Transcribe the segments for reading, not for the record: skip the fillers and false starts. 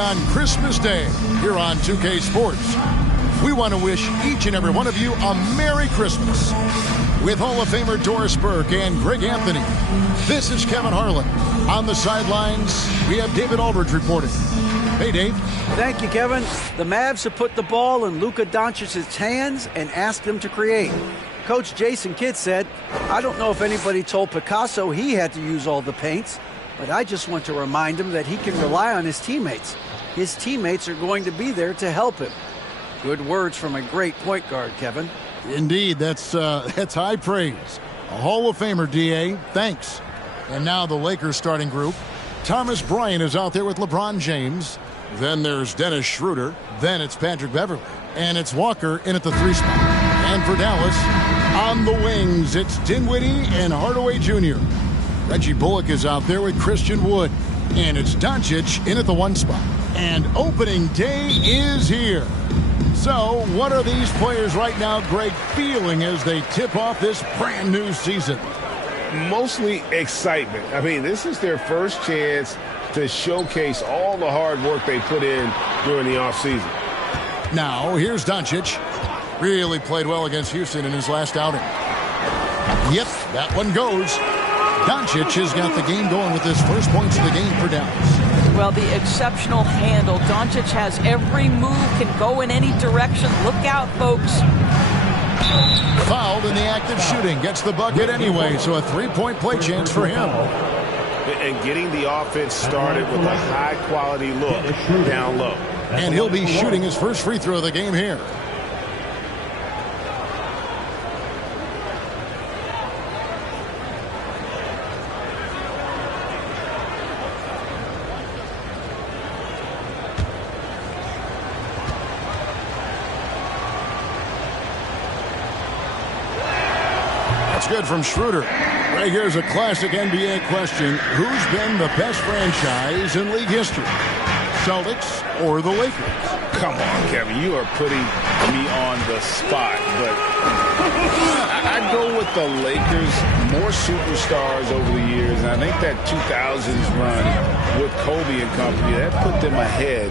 on Christmas Day here on 2K Sports. We want to wish each and every one of you a Merry Christmas. With Hall of Famer Doris Burke and Greg Anthony, this is Kevin Harlan. On the sidelines, we have David Aldridge reporting. Hey, Dave. Thank you, Kevin. The Mavs have put the ball in Luka Doncic's hands and asked him to create. Coach Jason Kidd said, I don't know if anybody told Picasso he had to use all the paints, but I just want to remind him that he can rely on his teammates. His teammates are going to be there to help him. Good words from a great point guard, Kevin. Indeed, that's high praise. A Hall of Famer, D.A., thanks. And now the Lakers starting group. Thomas Bryant is out there with LeBron James. Then there's Dennis Schroeder. Then it's Patrick Beverley. And it's Walker in at the 3 spot. And for Dallas, on the wings, it's Dinwiddie and Hardaway Jr. Reggie Bullock is out there with Christian Wood. And it's Doncic in at the 1 spot. And opening day is here. So, what are these players right now, Greg, feeling as they tip off this brand new season? Mostly excitement. I mean, this is their first chance to showcase all the hard work they put in during the offseason. Now, here's Doncic. Really played well against Houston in his last outing. Yep, that one goes. Doncic has got the game going with his first points of the game for Dallas. Well, the exceptional handle. Doncic has every move, can go in any direction. Look out, folks. Fouled in the act of shooting. Gets the bucket anyway, so a 3-point play chance for him. And getting the offense started with a high-quality look down low. And he'll be shooting his first free throw of the game here. Good from Schroeder. Right here's a classic NBA question. Who's been the best franchise in league history? Celtics or the Lakers? Come on, Kevin. You are putting me on the spot. But I'd go with the Lakers. More superstars over the years. And I think that 2000s run with Kobe and company, that put them ahead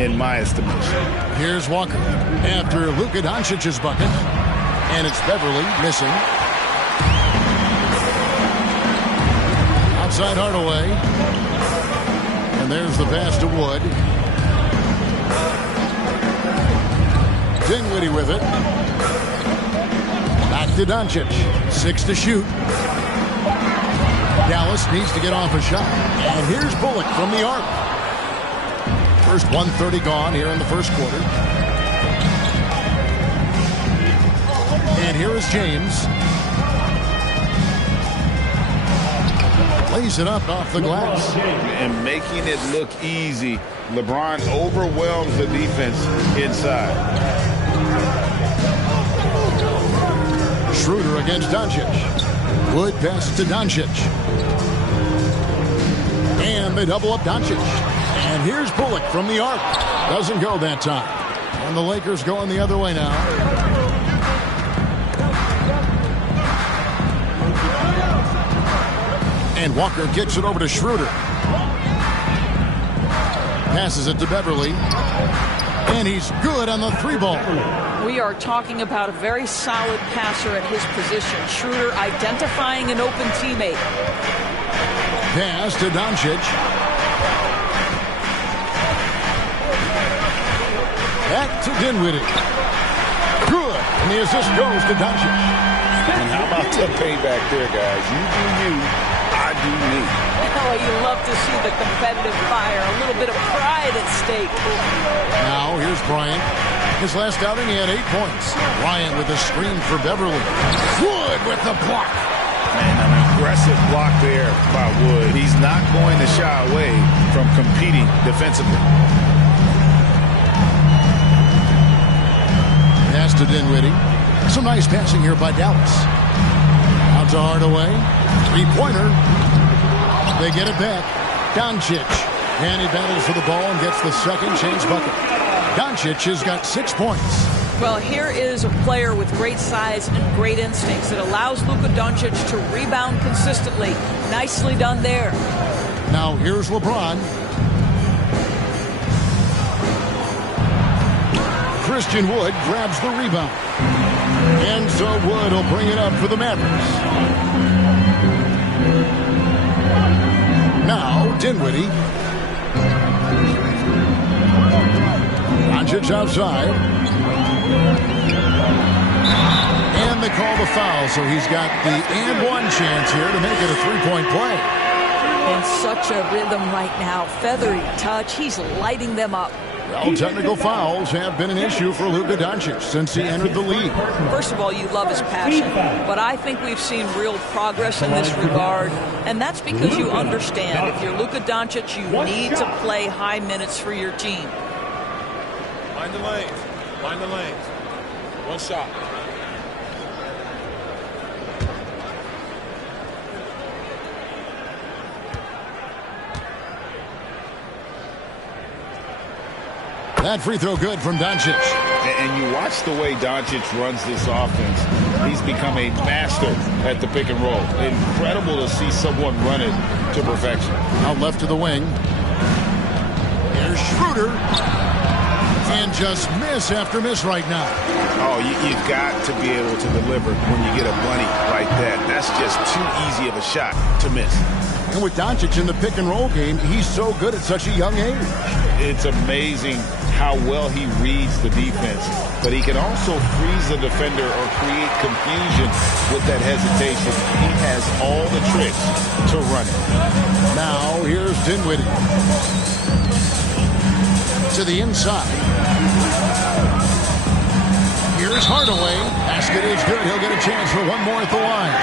in my estimation. Here's Walker after Luka Doncic's bucket. And it's Beverley missing. Outside Hardaway. And there's the pass to Wood. Dinwiddie with it. Back to Doncic. 6 to shoot. Dallas needs to get off a shot. And here's Bullock from the arc. First 1:30 gone here in the first quarter. And here is James. Lays it up off the glass. And making it look easy. LeBron overwhelms the defense inside. Schroeder against Doncic. Wood pass to Doncic. And they double up Doncic. And here's Bullock from the arc. Doesn't go that time. And the Lakers going the other way now. And Walker kicks it over to Schroeder. Passes it to Beverley. And he's good on the 3-ball. We are talking about a very solid passer at his position. Schroeder identifying an open teammate. Pass to Doncic. Back to Dinwiddie. Good. And the assist goes to Doncic. And how about the payback there, guys? You do you. I do me. Oh, you love to see the competitive fire. A little bit of pride at stake. Now, here's Bryant. His last outing, he had 8 points. Bryant with a screen for Beverley. Wood with the block. And an aggressive block there by Wood. He's not going to shy away from competing defensively. Pass to Dinwiddie. Some nice passing here by Dallas. Out to Hardaway. 3-pointer. They get it back. Doncic. And he battles for the ball and gets the second chance bucket. Doncic has got 6 points. Well, here is a player with great size and great instincts that allows Luka Doncic to rebound consistently. Nicely done there. Now here's LeBron. Christian Wood grabs the rebound. And so Wood will bring it up for the Mavericks. Now Dinwiddie. Doncic outside. And they call the foul, so he's got the and one chance here to make it a three-point play. In such a rhythm right now. Feathery touch. He's lighting them up. Well, technical fouls have been an issue for Luka Doncic since he entered the league. First of all, you love his passion, but I think we've seen real progress in this regard, and that's because you understand if you're Luka Doncic, you need to play high minutes for your team. Find the lanes. Find the lanes. One shot. That free throw good from Doncic. And you watch the way Doncic runs this offense. He's become a master at the pick and roll. Incredible to see someone run it to perfection. Out left to the wing. Here's Schroeder. And just miss after miss right now. Oh, you've got to be able to deliver when you get a bunny like that. That's just too easy of a shot to miss. And with Doncic in the pick and roll game, he's so good at such a young age. It's amazing how well he reads the defense, but he can also freeze the defender or create confusion with that hesitation. He has all the tricks to run it. Now here's Dinwiddie to the inside. Here's Hardaway. Basket is good. He'll get a chance for one more at the line.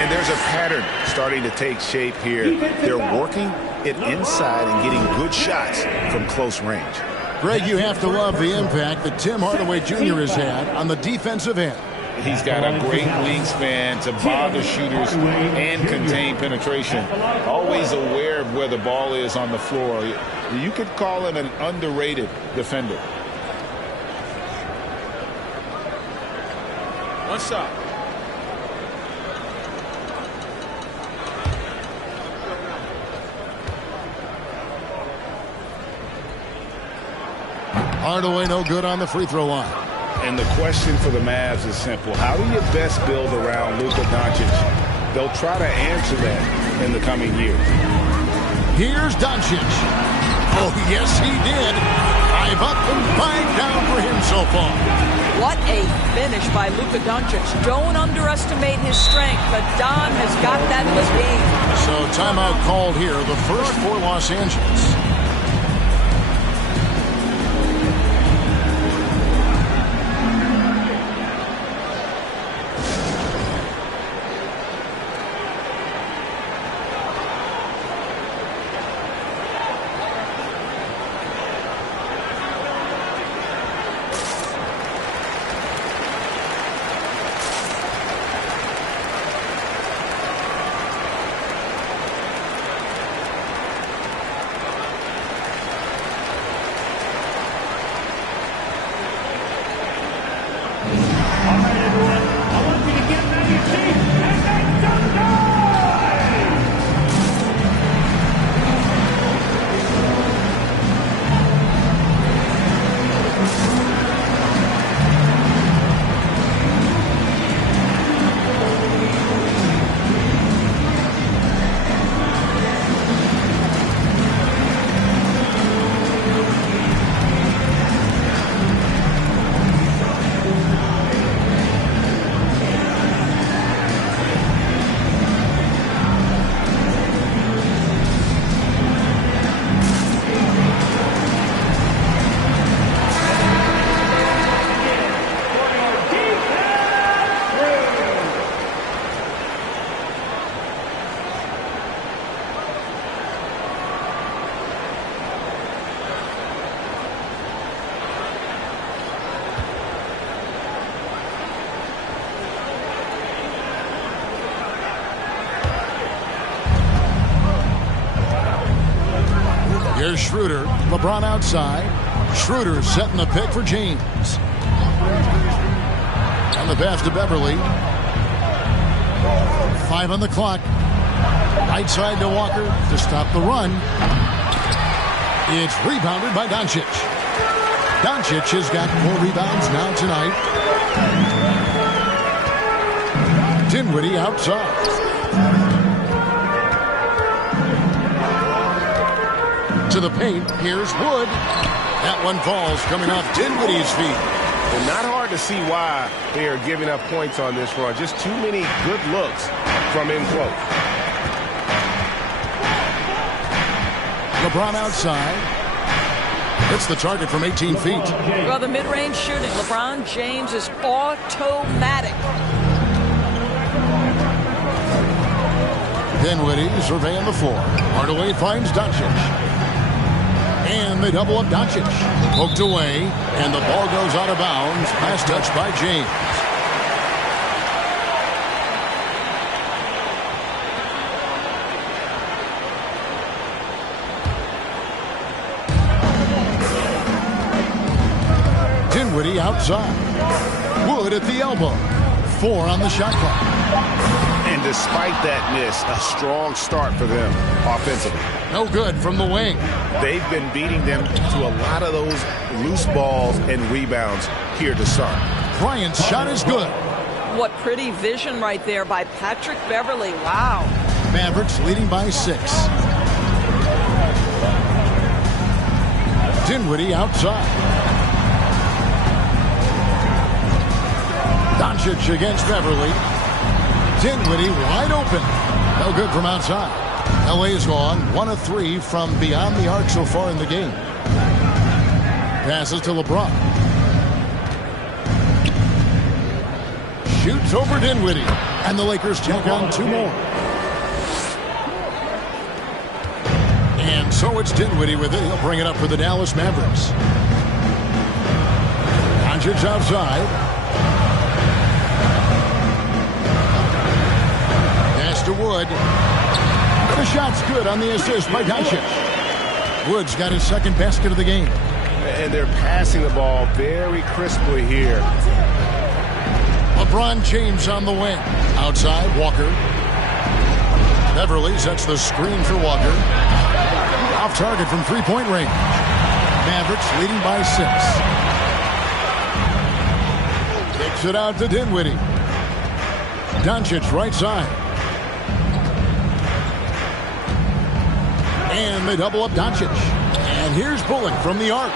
And there's a pattern starting to take shape here. They're working it inside and getting good shots from close range. Greg, you have to love the impact that Tim Hardaway Jr. has had on the defensive end. He's got a great wingspan to bother shooters and contain penetration. Always aware of where the ball is on the floor. You could call him an underrated defender. One shot. Hardaway no good on the free throw line. And the question for the Mavs is simple. How do you best build around Luka Doncic? They'll try to answer that in the coming years. Here's Doncic. Oh, yes, he did. 5 up and 5 down for him so far. What a finish by Luka Doncic. Don't underestimate his strength, but Don has got that in his game. So timeout called here, the first for Los Angeles. Here's Schroeder. LeBron outside. Schroeder setting the pick for James. And the pass to Beverly. 5 on the clock. Right side to Walker to stop the run. It's rebounded by Doncic. Doncic has got 4 rebounds now tonight. Dinwiddie outside. To the paint. Here's Wood. That one falls coming off Dinwiddie's feet. Well, not hard to see why they are giving up points on this run. Just too many good looks from in close. LeBron outside. Hits the target from 18 feet. Well, the mid-range shooting, LeBron James is automatic. Dinwiddie surveying the floor. Hardaway finds Doncic. And they double up Doncic. Poked away, and the ball goes out of bounds. Last touch by James. Dinwiddie outside. Wood at the elbow. 4 on the shot clock. And despite that miss, a strong start for them offensively. No good from the wing. They've been beating them to a lot of those loose balls and rebounds here to start. Bryant's shot is good. What pretty vision right there by Patrick Beverly. Wow. Mavericks leading by 6. Dinwiddie outside. Doncic against Beverly. Dinwiddie wide open. No good from outside. LA's gone 1 of 3 from beyond the arc so far in the game. Passes to LeBron. Shoots over Dinwiddie. And the Lakers tack on 2 more. And so it's Dinwiddie with it. He'll bring it up for the Dallas Mavericks. Doncic outside. To Wood. The shot's good on the assist by Doncic. Wood's got his 2nd basket of the game. And they're passing the ball very crisply here. LeBron James on the wing. Outside, Walker. Beverly sets the screen for Walker. Off target from 3-point range. Mavericks leading by 6. Kicks it out to Dinwiddie. Doncic right side. And they double up Doncic. And here's Bullock from the arc.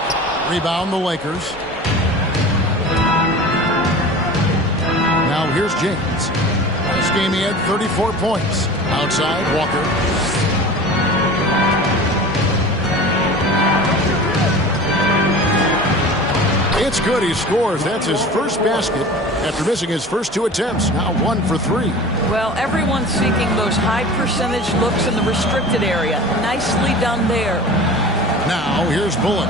Rebound the Lakers. Now here's James. This game he had 34 points. Outside, Walker. It's good. He scores. That's his first basket after missing his first 2 attempts. Now 1 for 3. Well, everyone's seeking those high percentage looks in the restricted area. Nicely done there. Now here's Bullock.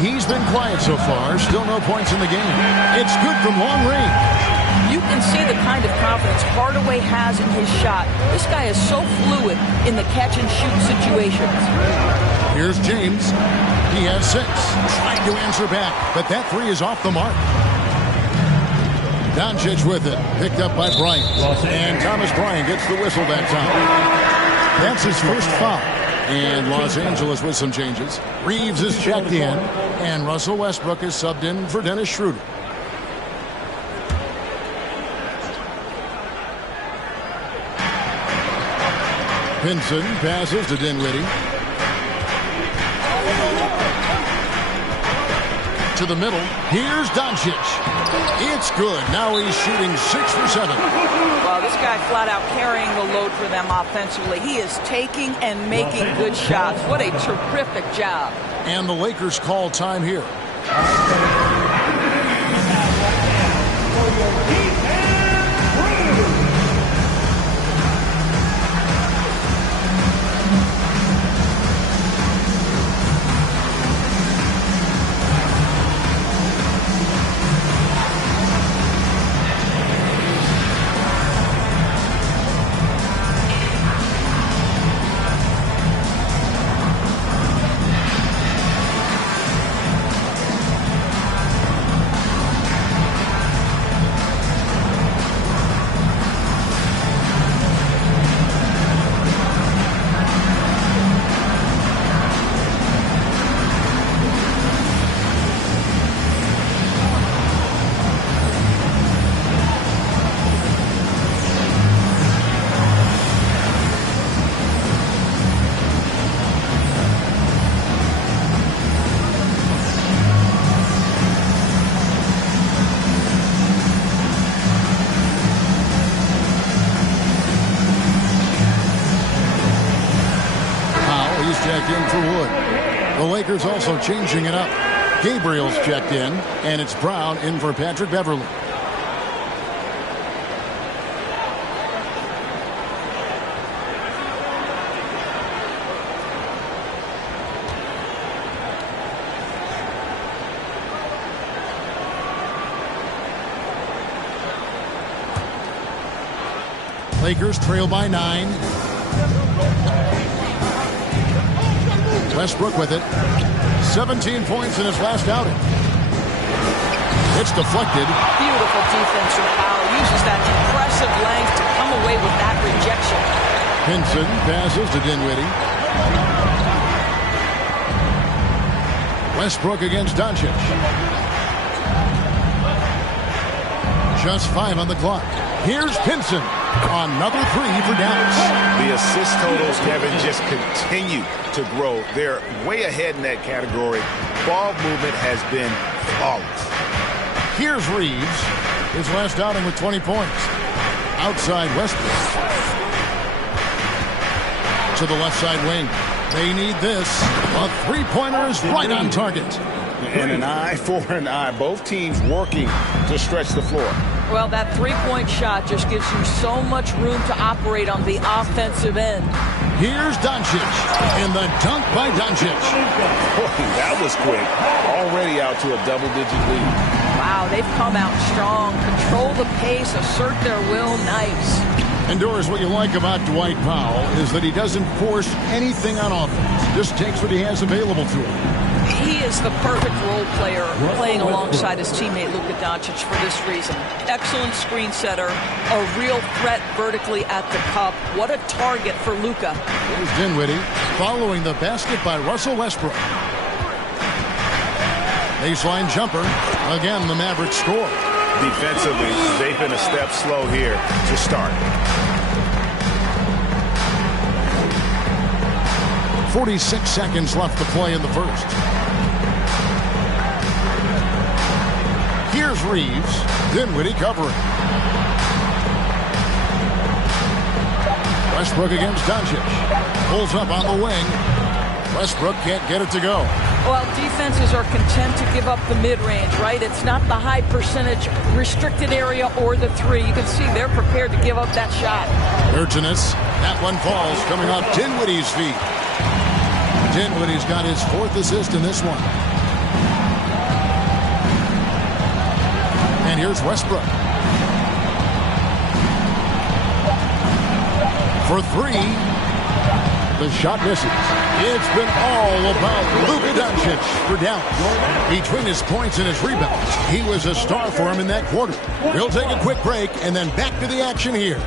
He's been quiet so far. Still no points in the game. It's good from long range. You can see the kind of confidence Hardaway has in his shot. This guy is so fluid in the catch and shoot situations. Here's James. He has 6. Trying to answer back, but that 3 is off the mark. Doncic with it. Picked up by Bryant. And Thomas Bryant gets the whistle that time. That's his first foul. And Los Angeles with some changes. Reeves is checked in. And Russell Westbrook is subbed in for Dennis Schroeder. Pinson passes to Dinwiddie. To the middle. Here's Doncic. It's good. Now he's shooting 6 for 7. Well, this guy flat out carrying the load for them offensively. He is taking and making good shots. What a terrific job. And the Lakers call time here. Lakers also changing it up. Gabriel's checked in, and it's Brown in for Patrick Beverly. Lakers trail by 9. Westbrook with it. 17 points in his last outing. It's deflected. Beautiful defense from Powell. Uses that impressive length to come away with that rejection. Pinson passes to Dinwiddie. Westbrook against Doncic. Just 5 on the clock. Here's Pinson. Another 3 for Dallas. The assist totals, Kevin, just continue to grow. They're way ahead in that category. Ball movement has been flawless. Here's Reeves. His last outing with 20 points. Outside Westbrook. To the left side wing. They need this. A three-pointer is right on target. And an eye for an eye. Both teams working to stretch the floor. Well, that three-point shot just gives you so much room to operate on the offensive end. Here's Doncic, and the dunk by Doncic. Boy, that was quick. Already out to a double-digit lead. Wow, they've come out strong. Control the pace, assert their will. Nice. And Doris, what you like about Dwight Powell is that he doesn't force anything on offense. Just takes what he has available to him. He is the perfect role player playing alongside his teammate Luka Doncic for this reason. Excellent screen setter, a real threat vertically at the cup. What a target for Luka. Here's Dinwiddie following the basket by Russell Westbrook. Baseline jumper. Again, the Mavericks score. Defensively, they've been a step slow here to start. 46 seconds left to play in the first. Here's Reeves. Dinwiddie covering. Westbrook against Doncic. Pulls up on the wing. Westbrook can't get it to go. Well, defenses are content to give up the mid-range, right? It's not the high percentage restricted area or the three. You can see they're prepared to give up that shot. Urginus. That one falls coming off Dinwiddie's feet. Dinwiddie's got his 4th assist in this one. And here's Westbrook. For 3. The shot misses. It's been all about Luka Doncic for Dallas. Between his points and his rebounds, he was a star for him in that quarter. We'll take a quick break and then back to the action here.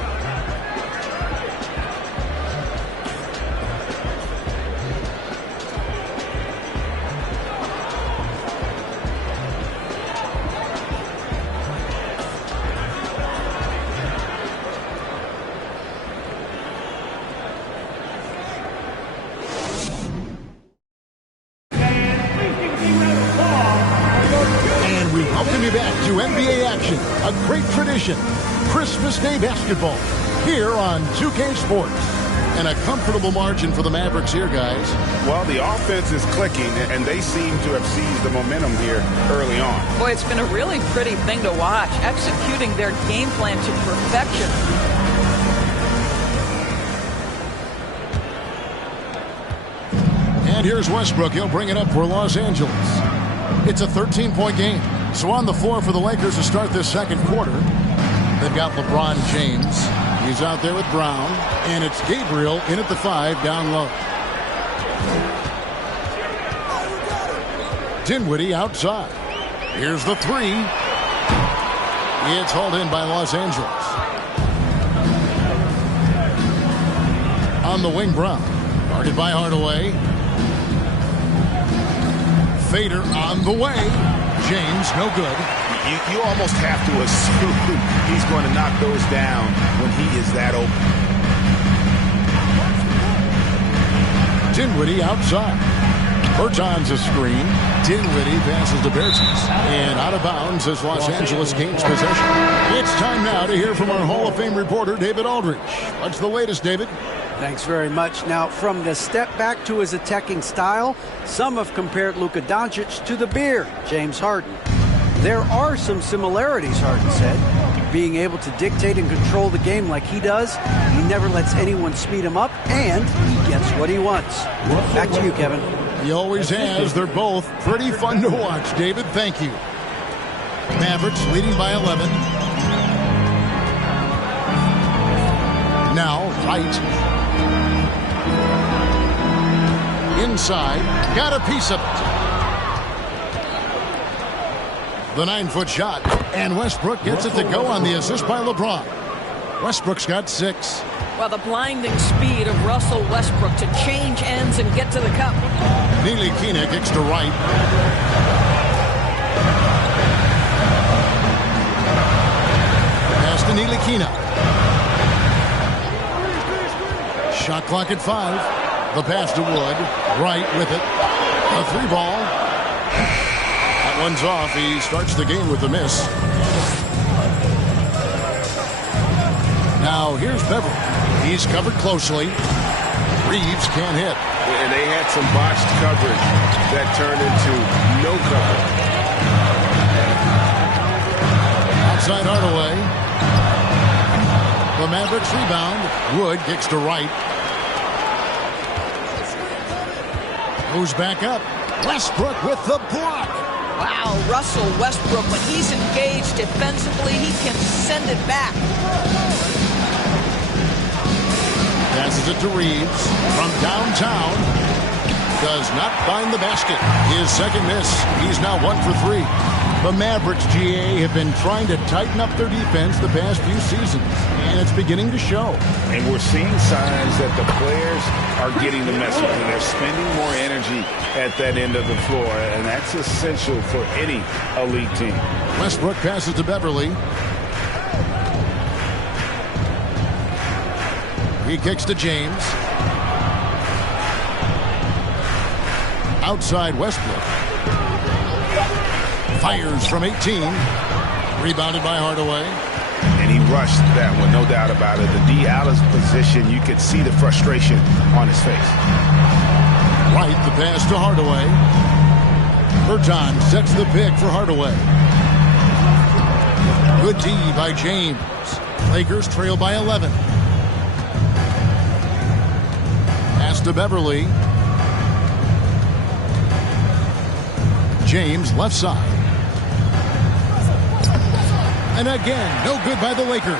A great tradition, Christmas Day basketball, here on 2K Sports. And a comfortable margin for the Mavericks here, guys. Well, the offense is clicking, and they seem to have seized the momentum here early on. Boy, it's been a really pretty thing to watch, executing their game plan to perfection. And here's Westbrook. He'll bring it up for Los Angeles. It's a 13-point game. So on the floor for the Lakers to start this second quarter, they've got LeBron James. He's out there with Brown. And it's Gabriel in at the 5 down low. Dinwiddie outside. Here's the 3. It's hauled in by Los Angeles. On the wing, Brown. Guarded by Hardaway. Fader on the way. James, no good. You almost have to assume he's going to knock those down when he is that open. Dinwiddie outside. Bertans a screen. Dinwiddie passes to Bertans. And out of bounds as Los Angeles gains possession. It's time now to hear from our Hall of Fame reporter, David Aldridge. What's the latest, David? Thanks very much. Now, from the step back to his attacking style, some have compared Luka Doncic to the Beard, James Harden. There are some similarities, Harden said. Being able to dictate and control the game like he does, he never lets anyone speed him up, and he gets what he wants. Back to you, Kevin. He always has. They're both pretty fun to watch, David. Thank you. Mavericks leading by 11. Now, Wright. Inside. Got a piece of it. The 9-foot shot. And Westbrook gets it to go on the assist by LeBron. Westbrook's got 6. Well, the blinding speed of Russell Westbrook to change ends and get to the cup. Ntilikina kicks to Wright. Pass to Ntilikina. Shot clock at 5. The pass to Wood. Wright with it. A 3-ball. That one's off. He starts the game with a miss. Now here's Beverly. He's covered closely. Reeves can't hit. And they had some botched coverage that turned into no cover. Outside Hardaway. The Mavericks rebound. Wood kicks to Wright. Goes back up. Westbrook with the block. Wow, Russell Westbrook, when he's engaged defensively, he can send it back. Passes it to Reeves from downtown. Does not find the basket. His second miss. He's now 1 for 3. The Mavericks, GA, have been trying to tighten up their defense the past few seasons, and it's beginning to show. And we're seeing signs that the players are getting the message, and they're spending more energy at that end of the floor, and that's essential for any elite team. Westbrook passes to Beverly. He kicks to James. Outside Westbrook. Fires from 18. Rebounded by Hardaway. And he rushed that one, no doubt about it. The D out of position, you could see the frustration on his face. Right, the pass to Hardaway. Berton sets the pick for Hardaway. Good D by James. Lakers trail by 11. Pass to Beverly. James left side. And again, no good by the Lakers.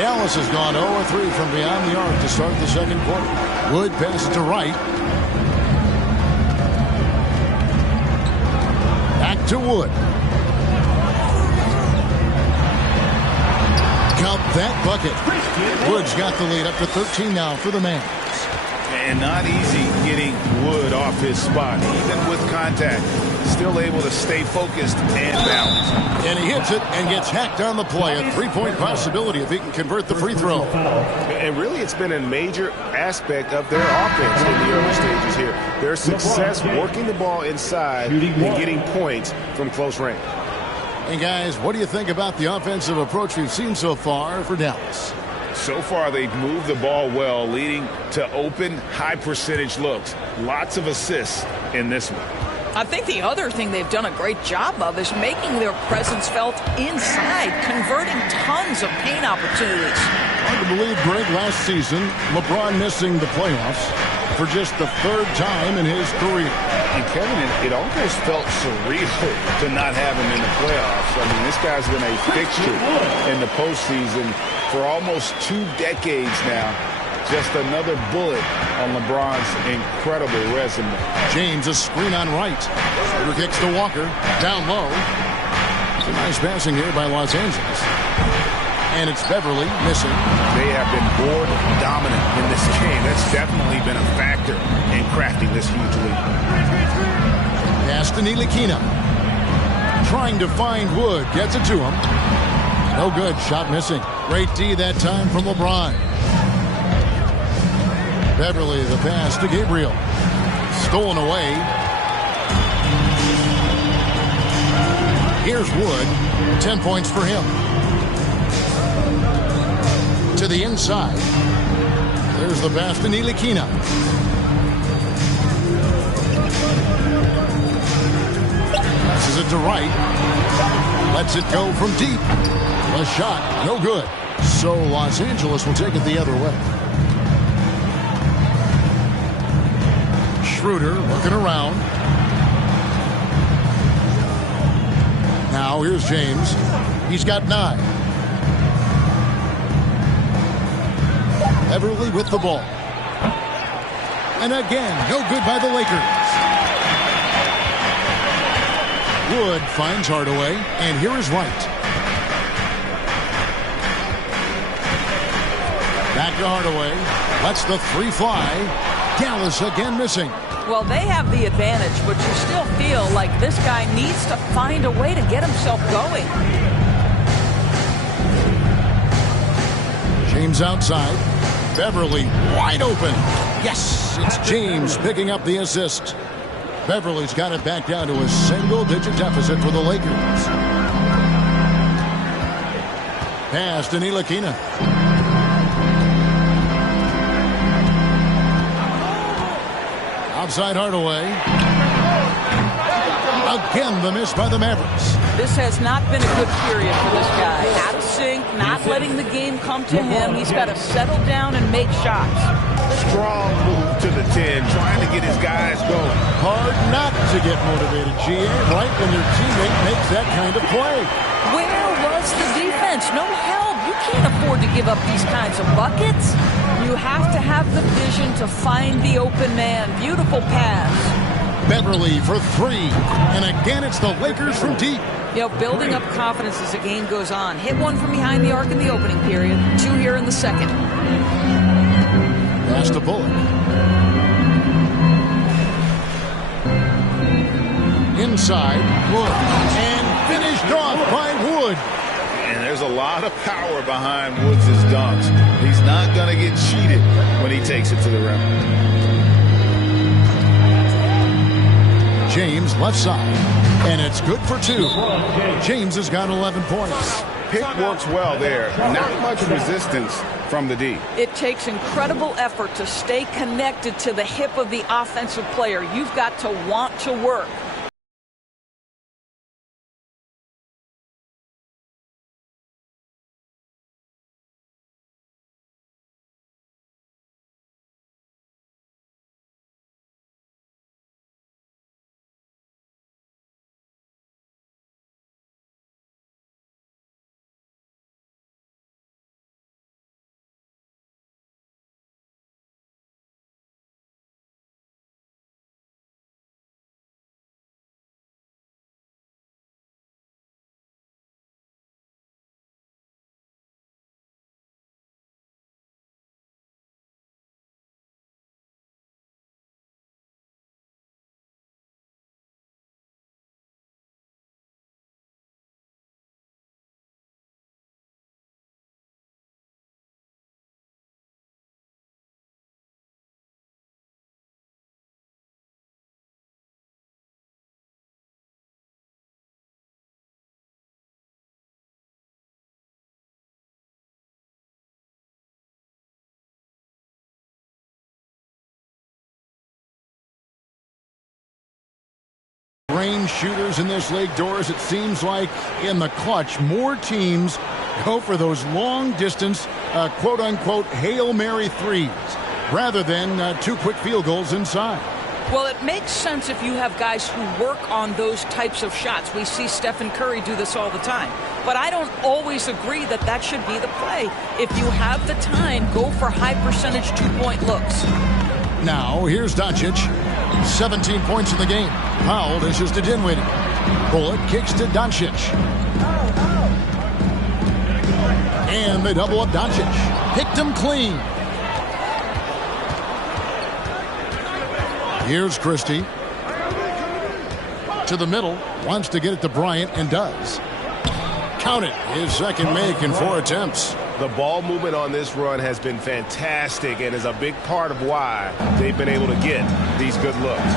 Dallas has gone 0-3 from beyond the arc to start the second quarter. Wood passes to Wright. Back to Wood. Count that bucket. Wood's got the lead up to 13 now for the Mavs. And not easy getting Wood off his spot. Even with contact, still able to stay focused and balanced. And he hits it and gets hacked on the play. A three-point possibility if he can convert the free throw. And really, it's been a major aspect of their offense in the early stages here. Their success working the ball inside and getting points from close range. And guys, what do you think about the offensive approach we've seen so far for Dallas? So far, they've moved the ball well, leading to open, high-percentage looks. Lots of assists in this one. I think the other thing they've done a great job of is making their presence felt inside, converting tons of paint opportunities. Hard to believe, Greg, last season, LeBron missing the playoffs for just the 3rd time in his career. And Kevin, it almost felt surreal to not have him in the playoffs. I mean, this guy's been a fixture in the postseason for almost 2 decades now. Just another bullet on LeBron's incredible resume. James, a screen on Wright. Over kicks to Walker. Down low. Some nice passing here by Los Angeles. And it's Beverly missing. They have been board dominant in this game. That's definitely been a factor in crafting this huge lead. Pass to Ntilikina. Trying to find Wood. Gets it to him. No good. Shot missing. Great D that time from LeBron. Beverly, the pass to Gabriel. Stolen away. Here's Wood. 10 points for him. To the inside. There's the pass to Ntilikina. Passes it to right. Lets it go from deep. A shot, no good. So Los Angeles will take it the other way. Schroeder looking around. Now here's James. He's got 9. Beverly with the ball. And again, no good by the Lakers. Wood finds Hardaway, and here is Wright. Back to Hardaway. Lets the 3 fly. Dallas again missing. Well, they have the advantage, but you still feel like this guy needs to find a way to get himself going. James outside. Beverly wide open. Yes, it's James picking up the assist. Beverly's got it back down to a single-digit deficit for the Lakers. Pass to Ntilikina. Outside Hardaway. Again, the miss by the Mavericks. This has not been a good period for this guy. Out of sync, not letting the game come to him. He's got to settle down and make shots. Strong move to the 10, trying to get his guys going. Hard not to get motivated, GA, right when your teammate makes that kind of play. Where was the defense? No help. You can't afford to give up these kinds of buckets. You have to have the vision to find the open man. Beautiful pass. Beverly for 3. And again, it's the Lakers from deep. You know, building up confidence as the game goes on. Hit one from behind the arc in the opening period. 2 here in the second. Pass to Bullock. Inside, Wood. And finished off by Wood. And there's a lot of power behind Woods' dunks. He's not going to get cheated when he takes it to the rim. James left side. And it's good for 2. James has got 11 points. Pick works well there. Not much resistance from the D. It takes incredible effort to stay connected to the hip of the offensive player. You've got to want to work. Range shooters in this league, Doris, it seems like in the clutch, more teams go for those long-distance, quote-unquote, Hail Mary threes rather than 2 quick field goals inside. Well, it makes sense if you have guys who work on those types of shots. We see Stephen Curry do this all the time. But I don't always agree that that should be the play. If you have the time, go for high-percentage 2-point looks. Now, here's Doncic. 17 points in the game. Powell dishes to Dinwiddie. Bullock kicks to Doncic. And they double up Doncic. Picked him clean. Here's Christie. To the middle. Wants to get it to Bryant and does. Count it. His second make in 4 attempts. The ball movement on this run has been fantastic and is a big part of why they've been able to get these good looks.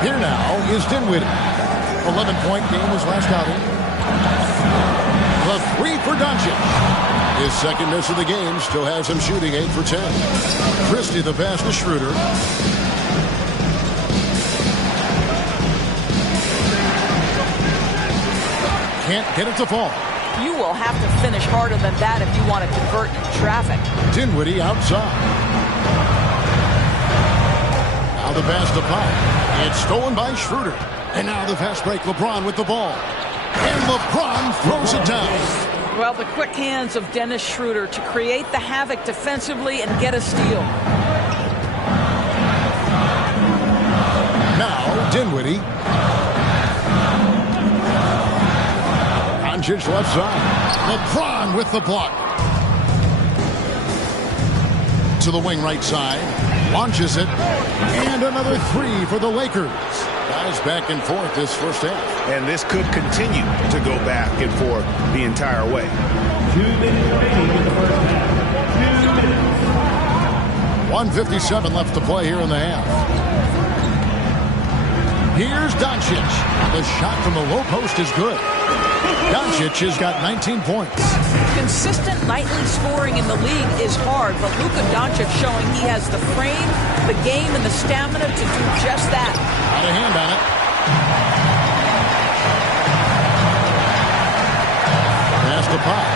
Here now is Dinwiddie. 11-point game was last outing. The 3 for Doncic. His second miss of the game still has him shooting 8 for 10. Christie the pass to Schroeder. Can't get it to fall. You will have to finish harder than that if you want to convert in traffic. Dinwiddie outside. Now the pass to Pop. It's stolen by Schroeder. And now the fast break. LeBron with the ball. And LeBron throws it down. Well, the quick hands of Dennis Schroeder to create the havoc defensively and get a steal. Now Dinwiddie. Doncic left side. LeBron with the block. To the wing right side. Launches it. And another 3 for the Lakers. Guys back and forth this first half. And this could continue to go back and forth the entire way. 2 minutes remaining in the first half. 2 minutes. 1:57 left to play here in the half. Here's Doncic. The shot from the low post is good. Doncic has got 19 points. Consistent nightly scoring in the league is hard, but Luka Doncic showing he has the frame, the game, and the stamina to do just that. Got a hand on it. Pass to Pop.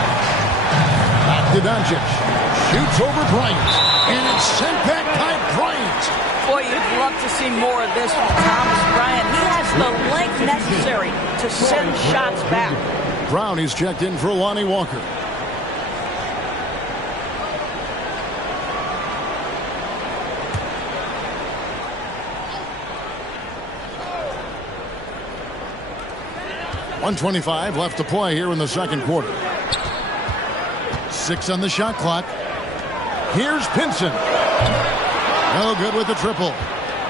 Back to Doncic. Shoots over Bryant. And it's sent back by Bryant. Boy, you'd love to see more of this from Thomas Bryant. He has the length necessary to send shots back. Brown is checked in for Lonnie Walker. .125 left to play here in the second quarter. 6 on the shot clock. Here's Pinson. No good with the triple.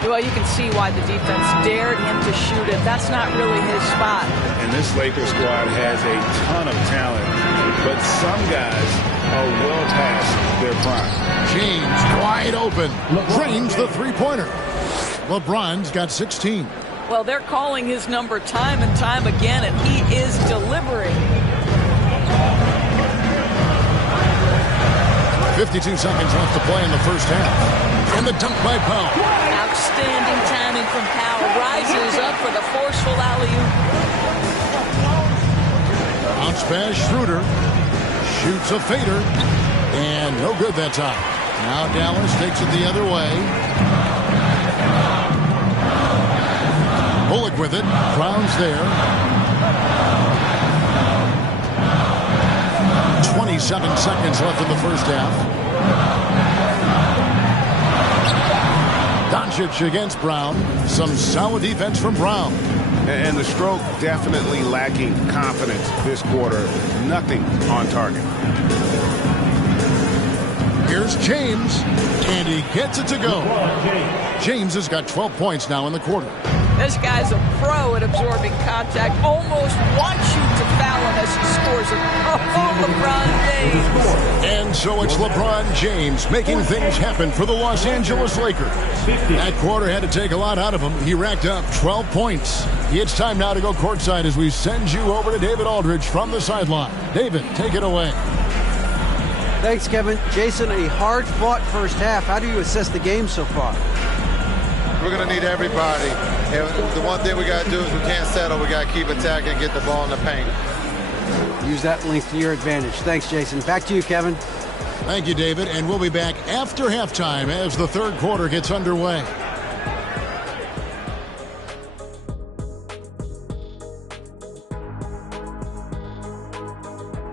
Well, you can see why the defense dared him to shoot it. That's not really his spot. And this Lakers squad has a ton of talent, but some guys are well past their prime. James wide open. Drains the three-pointer. LeBron's got 16. Well, they're calling his number time and time again, and he is delivering. 52 seconds left to play in the first half. And the dunk by Powell. Outstanding timing from Powell. Rises up for the forceful alley-oop. Bounce pass, Schroeder. Shoots a fader. And no good that time. Now Dallas takes it the other way. Bullock with it. Brown's there. 27 seconds left in the first half. Doncic against Brown. Some solid defense from Brown. And the stroke definitely lacking confidence this quarter. Nothing on target. Here's James. And he gets it to go. James has got 12 points now in the quarter. This guy's a pro at absorbing contact. Almost wants you to foul him as he scores it. Oh, LeBron James. And so it's LeBron James making things happen for the Los Angeles Lakers. That quarter had to take a lot out of him. He racked up 12 points. It's time now to go courtside as we send you over to David Aldridge from the sideline. David, take it away. Thanks, Kevin. Jason, a hard-fought first half. How do you assess the game so far? We're going to need everybody. And the one thing we got to do is we can't settle. We got to keep attacking and get the ball in the paint. Use that length to your advantage. Thanks, Jason. Back to you, Kevin. Thank you, David. And we'll be back after halftime as the third quarter gets underway.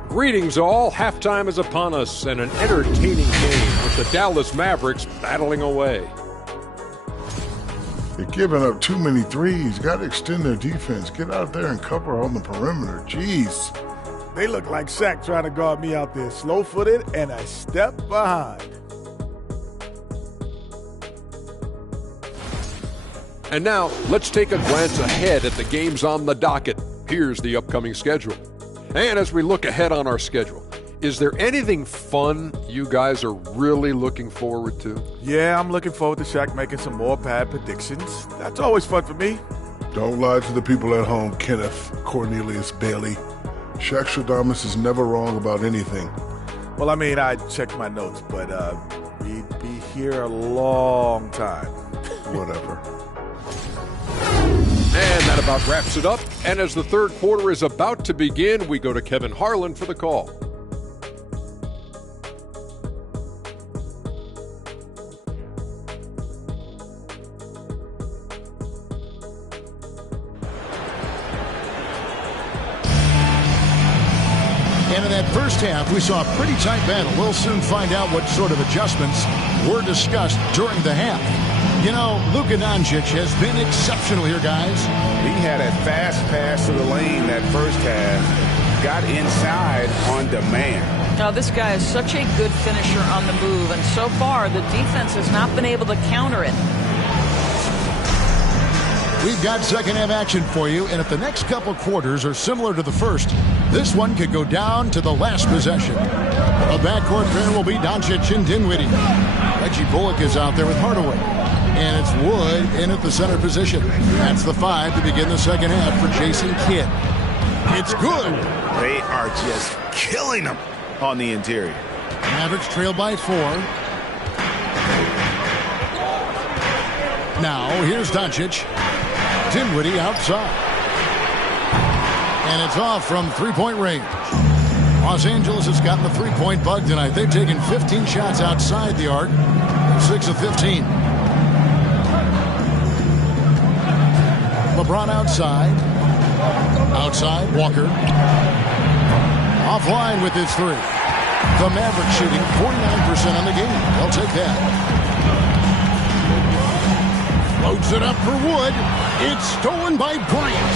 Greetings all. Halftime is upon us and an entertaining game with the Dallas Mavericks battling away. They're giving up too many threes. Got to extend their defense. Get out there and cover on the perimeter. Jeez. They look like Shaq trying to guard me out there. Slow-footed and a step behind. And now, let's take a glance ahead at the games on the docket. Here's the upcoming schedule. And as we look ahead on our schedule, is there anything fun you guys are really looking forward to? Yeah, I'm looking forward to Shaq making some more bad predictions. That's always fun for me. Don't lie to the people at home, Kenneth Cornelius Bailey. Shaq Stradamus is never wrong about anything. Well, I mean, I checked my notes, but we'd be here a long time. Whatever. And that about wraps it up. And as the third quarter is about to begin, we go to Kevin Harlan for the call. And in that first half, we saw a pretty tight battle. We'll soon find out what sort of adjustments were discussed during the half. You know, Luka Doncic has been exceptional here, guys. He had a fast pass to the lane that first half. Got inside on demand. Now, this guy is such a good finisher on the move, and so far the defense has not been able to counter it. We've got second half action for you, and if the next couple quarters are similar to the first, this one could go down to the last possession. A backcourt pair will be Doncic and Dinwiddie. Reggie Bullock is out there with Hardaway. And it's Wood in at the center position. That's the 5 to begin the second half for Jason Kidd. It's good. They are just killing them on the interior. Mavericks trail by 4. Now, here's Doncic. Dinwiddie outside. And it's off from three-point range. Los Angeles has gotten the three-point bug tonight. They've taken 15 shots outside the arc. 6 of 15. LeBron outside. Outside, Walker. Offline with his 3. The Mavericks shooting 49% on the game. They'll take that. Loads it up for Wood. It's stolen by Bryant.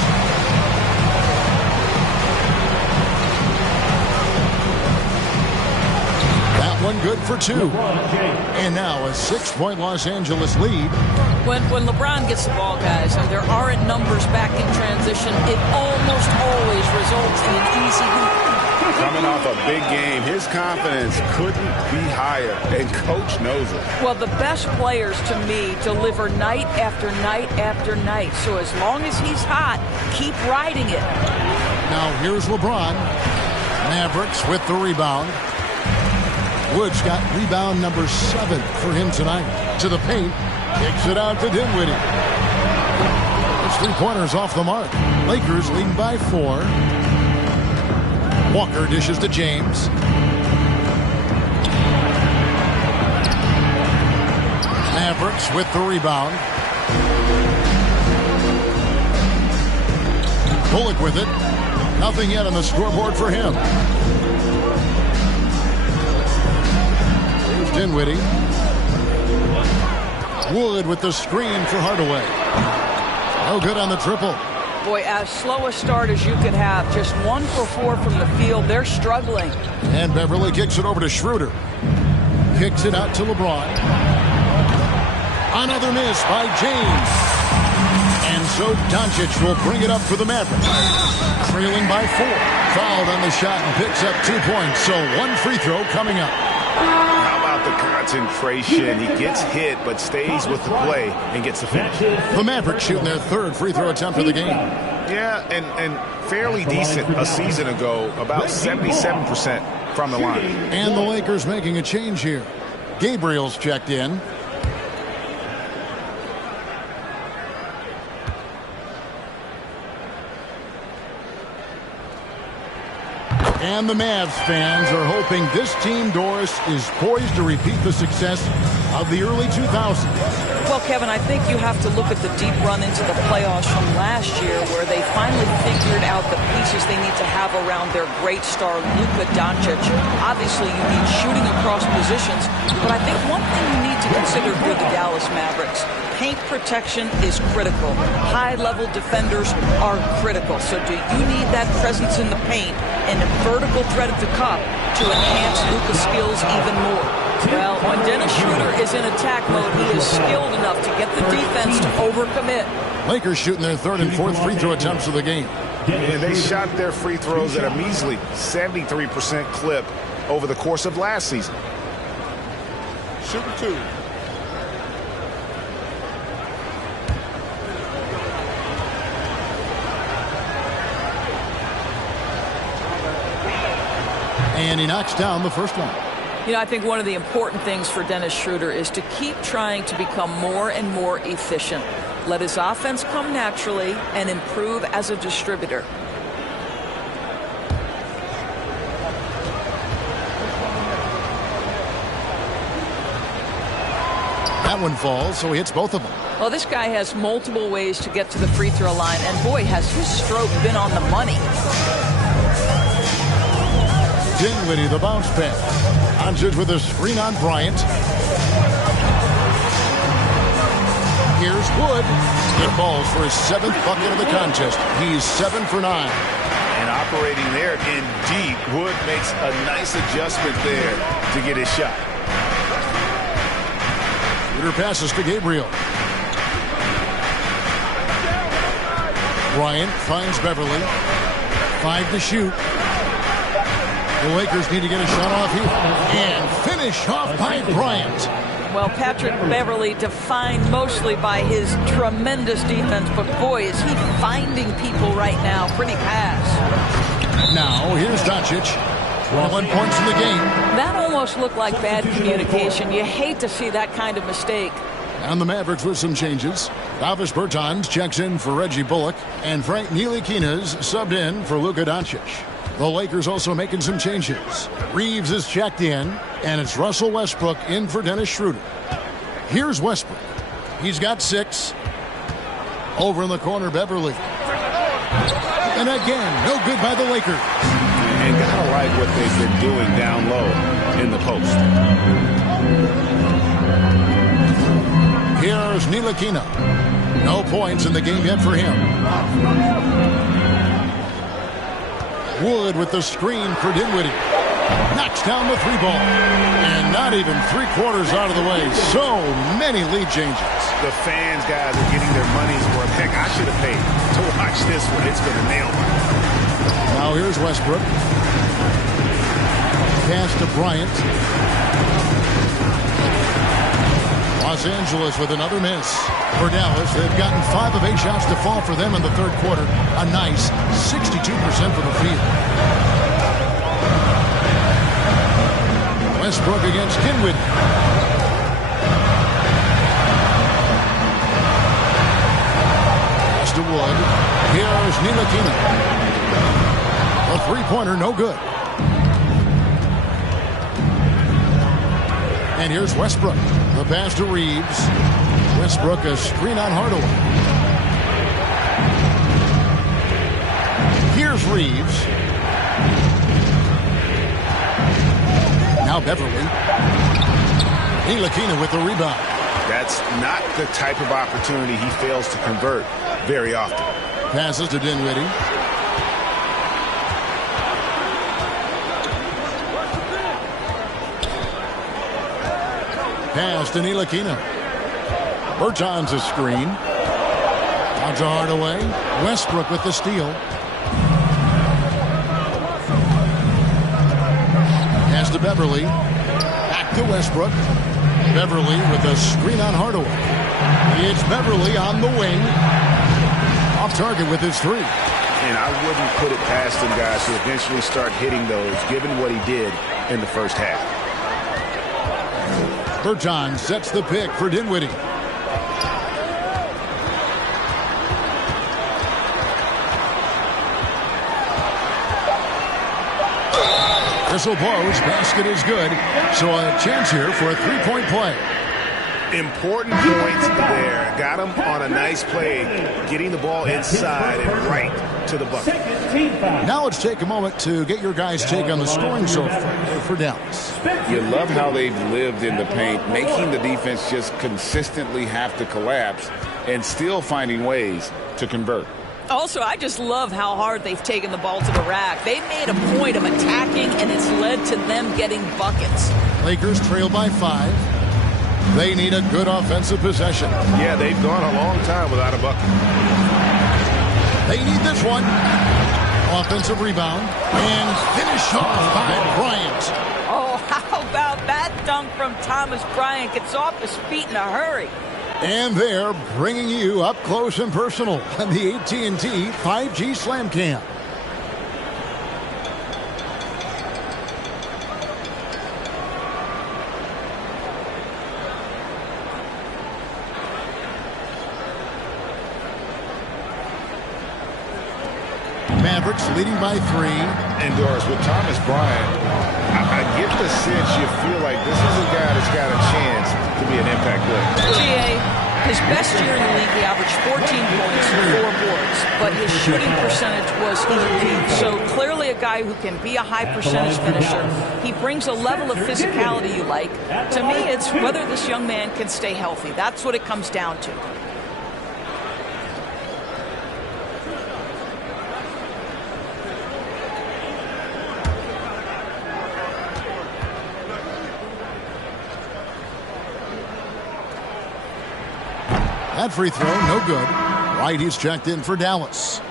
That one good for 2. And now a 6-point Los Angeles lead. When LeBron gets the ball, guys, and there aren't numbers back in transition, it almost always results in an easy hoop. Coming off a big game, his confidence couldn't be higher, and Coach knows it. Well, the best players, to me, deliver night after night after night. So as long as he's hot, keep riding it. Now here's LeBron. Mavericks with the rebound. Woods got rebound number 7 for him tonight. To the paint. Kicks it out to Dinwiddie. It's 3-pointers off the mark. Lakers leading by 4. Walker dishes to James. Mavericks with the rebound. Bullock with it. Nothing yet on the scoreboard for him. Here's Dinwiddie. Wood with the screen for Hardaway. No good on the triple. Boy, as slow a start as you could have. Just 1 for 4 from the field. They're struggling. And Beverly kicks it over to Schroeder. Kicks it out to LeBron. Another miss by James. And so Doncic will bring it up for the Mavericks. Trailing by 4. Fouled on the shot and picks up 2 points. So 1 free throw coming up. How about the concentration? He gets hit but stays with the play and gets the finish. The Mavericks shooting their 3rd free throw attempt of the game. Yeah, and fairly decent a season ago, about 77% from the line. And the Lakers making a change here. Gabriel's checked in. And the Mavs fans are hoping this team, Doris, is poised to repeat the success of the early 2000s. Well, Kevin, I think you have to look at the deep run into the playoffs from last year where they finally figured out the pieces they need to have around their great star, Luka Doncic. Obviously, you need shooting across positions, but I think one thing you need to consider for the Dallas Mavericks, paint protection is critical. High-level defenders are critical. So do you need that presence in the paint and a vertical threat at the cup to enhance Luka's skills even more? Well, when Dennis Schroeder is in attack mode, he is skilled enough to get the defense to overcommit. Lakers shooting their 3rd and 4th free throw attempts of the game. And they shot their free throws at a measly 73% clip over the course of last season. Shooting 2. And he knocks down the first one. You know, I think one of the important things for Dennis Schroeder is to keep trying to become more and more efficient. Let his offense come naturally and improve as a distributor. That one falls, so he hits both of them. Well, this guy has multiple ways to get to the free throw line, and boy, has his stroke been on the money. Dinwiddie, the bounce pass. Doncic with a screen on Bryant. Here's Wood. It falls for his 7th bucket of the contest. He's 7 for 9. And operating there in deep, Wood makes a nice adjustment there to get his shot. Schroeder passes to Gabriel. Bryant finds Beverly. 5 to shoot. The Lakers need to get a shot off here. And finish off by Bryant. Well, Patrick Beverly defined mostly by his tremendous defense, but boy, is he finding people right now. Pretty pass. Now, here's Doncic. 21 points in the game. That almost looked like bad communication. You hate to see that kind of mistake. And the Mavericks with some changes. Davis Bertans checks in for Reggie Bullock, and Frank Ntilikina's subbed in for Luka Doncic. The Lakers also making some changes. Reeves is checked in, and it's Russell Westbrook in for Dennis Schroeder. Here's Westbrook. He's got 6. Over in the corner, Beverly. And again, no good by the Lakers. And gotta like what they've been doing down low in the post. Here's Ntilikina. No points in the game yet for him. Wood with the screen for Dinwiddie. Knocks down the 3-ball. And not even 3/4 out of the way. So many lead changes. The fans, guys, are getting their money's worth. Heck, I should have paid to watch this one. It's been a nail biter. Now here's Westbrook. Pass to Bryant. Los Angeles with another miss. For Dallas, they've gotten 5 of 8 shots to fall for them in the third quarter. A nice 62% from the field. Westbrook against Dinwiddie. Pass to Wood. Here's Ntilikina. A 3-pointer, no good. And here's Westbrook. The pass to Reeves. Westbrook a screen on Hardaway. Here's Reeves. Now Beverly. Ntilikina with the rebound. That's not the type of opportunity he fails to convert very often. Passes to Dinwiddie. Pass to Ntilikina. Bertans a screen. Out to Hardaway. Westbrook with the steal. Pass to Beverly. Back to Westbrook. Beverly with a screen on Hardaway. It's Beverly on the wing. Off target with his 3. And I wouldn't put it past him, guys, to eventually start hitting those, given what he did in the first half. Bertans sets the pick for Dinwiddie. Whistle blows. Basket is good. So a chance here for a 3-point play. Important points there. Got him on a nice play, getting the ball inside and right to the bucket. Now let's take a moment to get your guys' take on the scoring so far for Dallas. You love how they've lived in the paint, making the defense just consistently have to collapse and still finding ways to convert. Also, I just love how hard they've taken the ball to the rack. They made a point of attacking, and it's led to them getting buckets. Lakers trail by 5. They need a good offensive possession. Yeah, they've gone a long time without a bucket. They need this one. Offensive rebound. And finish off by Bryant. Oh, how about that dunk from Thomas Bryant? Gets off his feet in a hurry. And they're bringing you up close and personal on the AT&T 5G Slam Cam. Mavericks leading by 3. And Doris, with Thomas Bryant, I get the sense you feel like this is a guy that's got a chance to be an impact player. GA, his best year in the league, he averaged 14 points and 4 boards, but his shooting percentage was elite. So clearly a guy who can be a high percentage finisher. He brings a level of physicality you like. To me, it's whether this young man can stay healthy. That's what it comes down to. That free throw, no good. Wright, he's checked in for Dallas.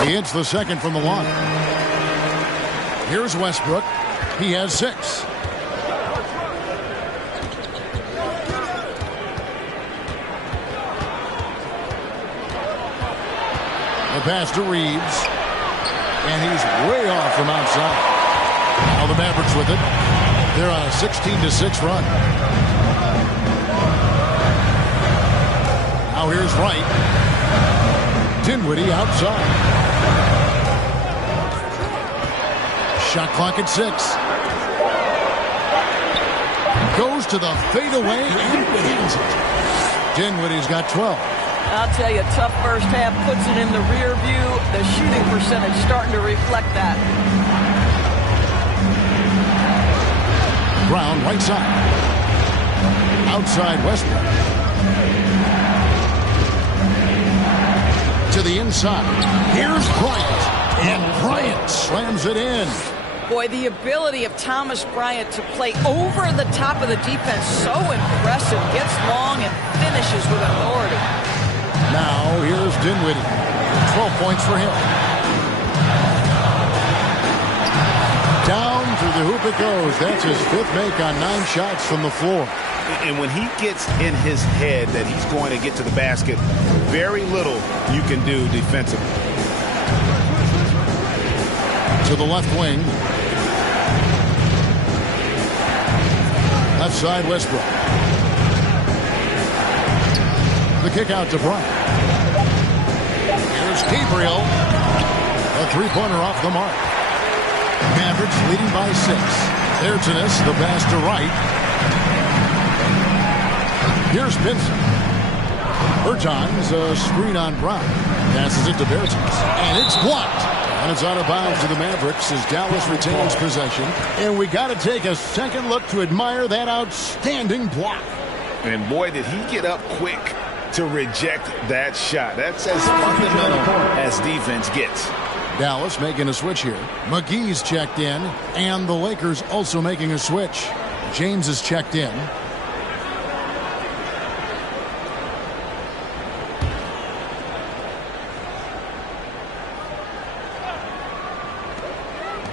He hits the second from the line. Here's Westbrook. He has 6. The pass to Reeves. And he's way off from outside. Now the Mavericks with it. They're on a 16-6 run. Now here's Wright. Dinwiddie outside. Shot clock at 6. Goes to the fadeaway and hits it. Dinwiddie's got 12. I'll tell you, tough first half, puts it in the rear view. The shooting percentage starting to reflect that. Brown, right side. Outside Westbrook. To the inside. Here's Bryant. And Bryant slams it in. Boy, the ability of Thomas Bryant to play over the top of the defense, so impressive. Gets long and finishes with authority. Now, here's Dinwiddie. 12 points for him. Down through the hoop it goes. That's his 5th make on 9 shots from the floor. And when he gets in his head that he's going to get to the basket, very little you can do defensively. To the left wing. Left side, Westbrook. The kick out to Bryant. Here's Gabriel. A 3-pointer off the mark. Mavericks leading by 6. Ertunis, the pass to Wright. Here's Pinson. Bertans, a screen on Brown. Passes it to Bertans. And it's blocked. And it's out of bounds to the Mavericks as Dallas retains possession. And we got to take a second look to admire that outstanding block. And boy, did he get up quick to reject that shot. That's as fundamental as defense gets. Dallas making a switch here. McGee's checked in, and the Lakers also making a switch. James is checked in.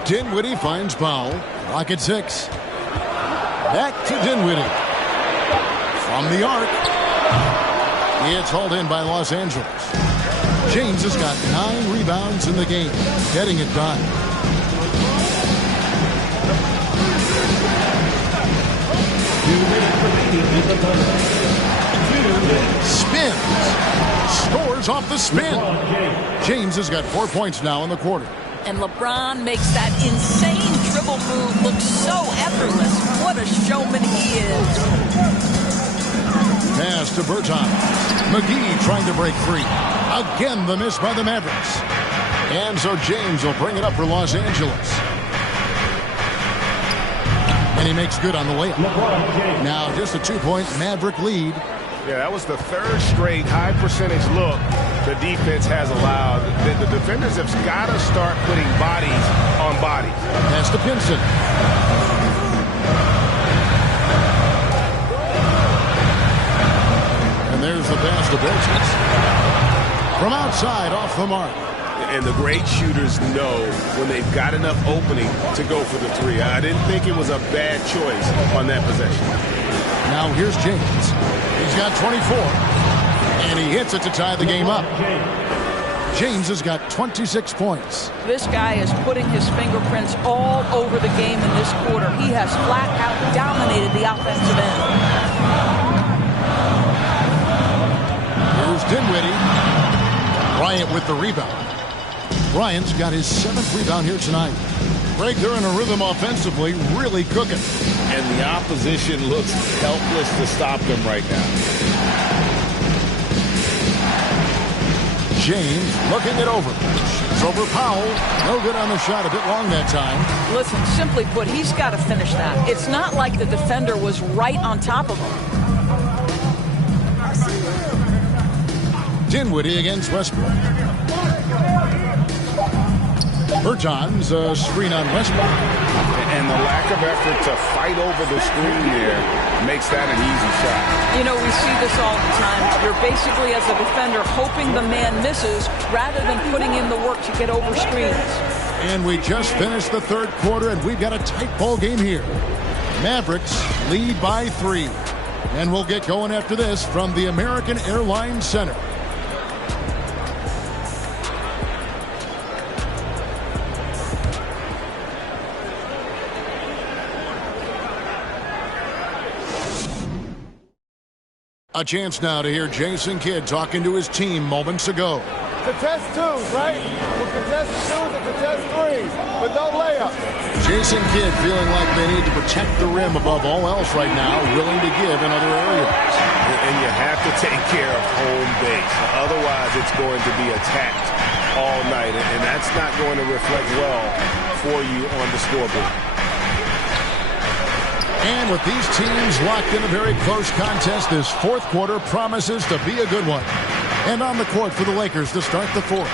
Dinwiddie finds Powell. Clock at 6. Back to Dinwiddie. From the arc. It's hauled in by Los Angeles. James has got 9 rebounds in the game, getting it done. Spins. Scores off the spin. James has got 4 points now in the quarter. And LeBron makes that insane dribble move look so effortless. What a showman he is. Pass to Bertans. McGee trying to break free. Again, the miss by the Mavericks. And so James will bring it up for Los Angeles. And he makes good on the layup. Now just a 2-point Maverick lead. Yeah, that was the 3rd straight high percentage look the defense has allowed. The defenders have got to start putting bodies on bodies. Pass to Pinson. And there's the pass to Bertans. From outside, off the mark. And the great shooters know when they've got enough opening to go for the 3. I didn't think it was a bad choice on that possession. Now here's James. He's got 24. And he hits it to tie the game up. James has got 26 points. This guy is putting his fingerprints all over the game in this quarter. He has flat out dominated the offensive end. Here's Dinwiddie. Bryant with the rebound. Bryant's got his 7th rebound here tonight. Greg, they're in a rhythm offensively, really cooking. And the opposition looks helpless to stop them right now. James looking it over. It's over Powell. No good on the shot. A bit long that time. Listen, simply put, he's got to finish that. It's not like the defender was right on top of him. Dinwiddie against Westbrook. Bertans screen on Westbrook. And the lack of effort to fight over the screen there makes that an easy shot. You know, we see this all the time. You're basically, as a defender, hoping the man misses rather than putting in the work to get over screens. And we just finished the 3rd quarter, and we've got a tight ball game here. Mavericks lead by 3. And we'll get going after this from the American Airlines Center. A chance now to hear Jason Kidd talking to his team moments ago. Contest 2s, right? We'll contest 2s and contest 3s, but no layups. Jason Kidd feeling like they need to protect the rim above all else right now, willing to give in other areas. And you have to take care of home base. Otherwise, it's going to be attacked all night, and that's not going to reflect well for you on the scoreboard. And with these teams locked in a very close contest, this 4th quarter promises to be a good one. And on the court for the Lakers to start the 4th.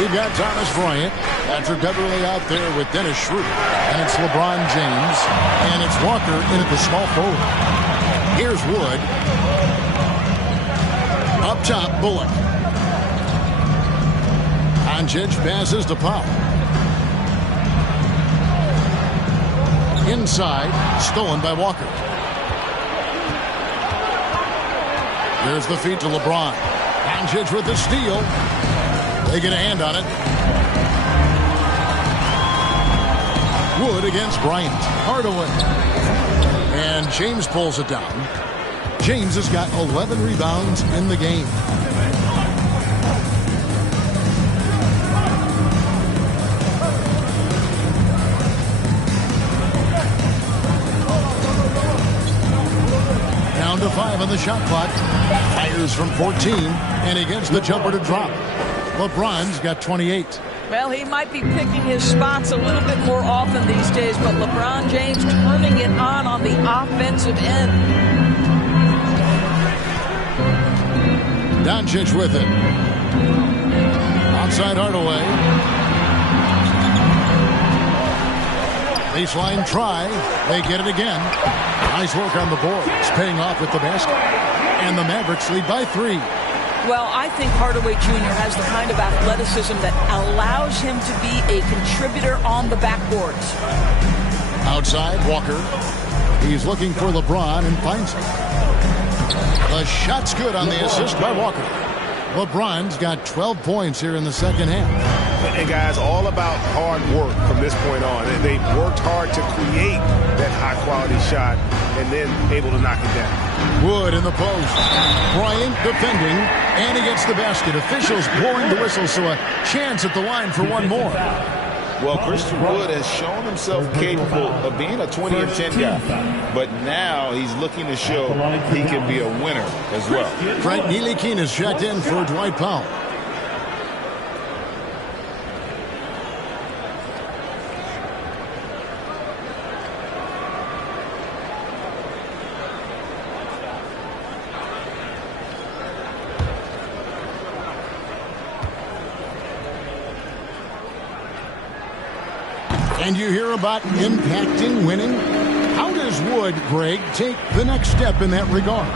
We've got Thomas Bryant, Patrick Beverly out there with Dennis Schroeder. And it's LeBron James. And it's Walker in at the small forward. Here's Wood. Up top, Bullock. Doncic passes to Powell. Inside, stolen by Walker. Here's the feed to LeBron. Doncic with the steal. They get a hand on it. Wood against Bryant. Hardaway. And James pulls it down. James has got 11 rebounds in the game. To 5 on the shot clock. Fires from 14, and he gets the jumper to drop. LeBron's got 28. Well, he might be picking his spots a little bit more often these days, but LeBron James turning it on the offensive end. Doncic with it. Outside Hardaway. Baseline try. They get it again. Nice work on the board. It's paying off with the basket. And the Mavericks lead by 3. Well, I think Hardaway Jr. has the kind of athleticism that allows him to be a contributor on the backboards. Outside, Walker. He's looking for LeBron and finds him. The shot's good on the assist by Walker. LeBron's got 12 points here in the 2nd half. And guys, all about hard work from this point on. And they've worked hard to create that high-quality shot and then able to knock it down. Wood in the post. Bryant defending, and he gets the basket. Officials blowing the whistle, so a chance at the line for one more. Well, Christian Wood has shown himself capable of being a 20 and 10 guy, but now he's looking to show he can be a winner as well. Frank Ntilikina is checked in for Dwight Powell. And you hear about impacting winning? How does Wood, Greg, take the next step in that regard?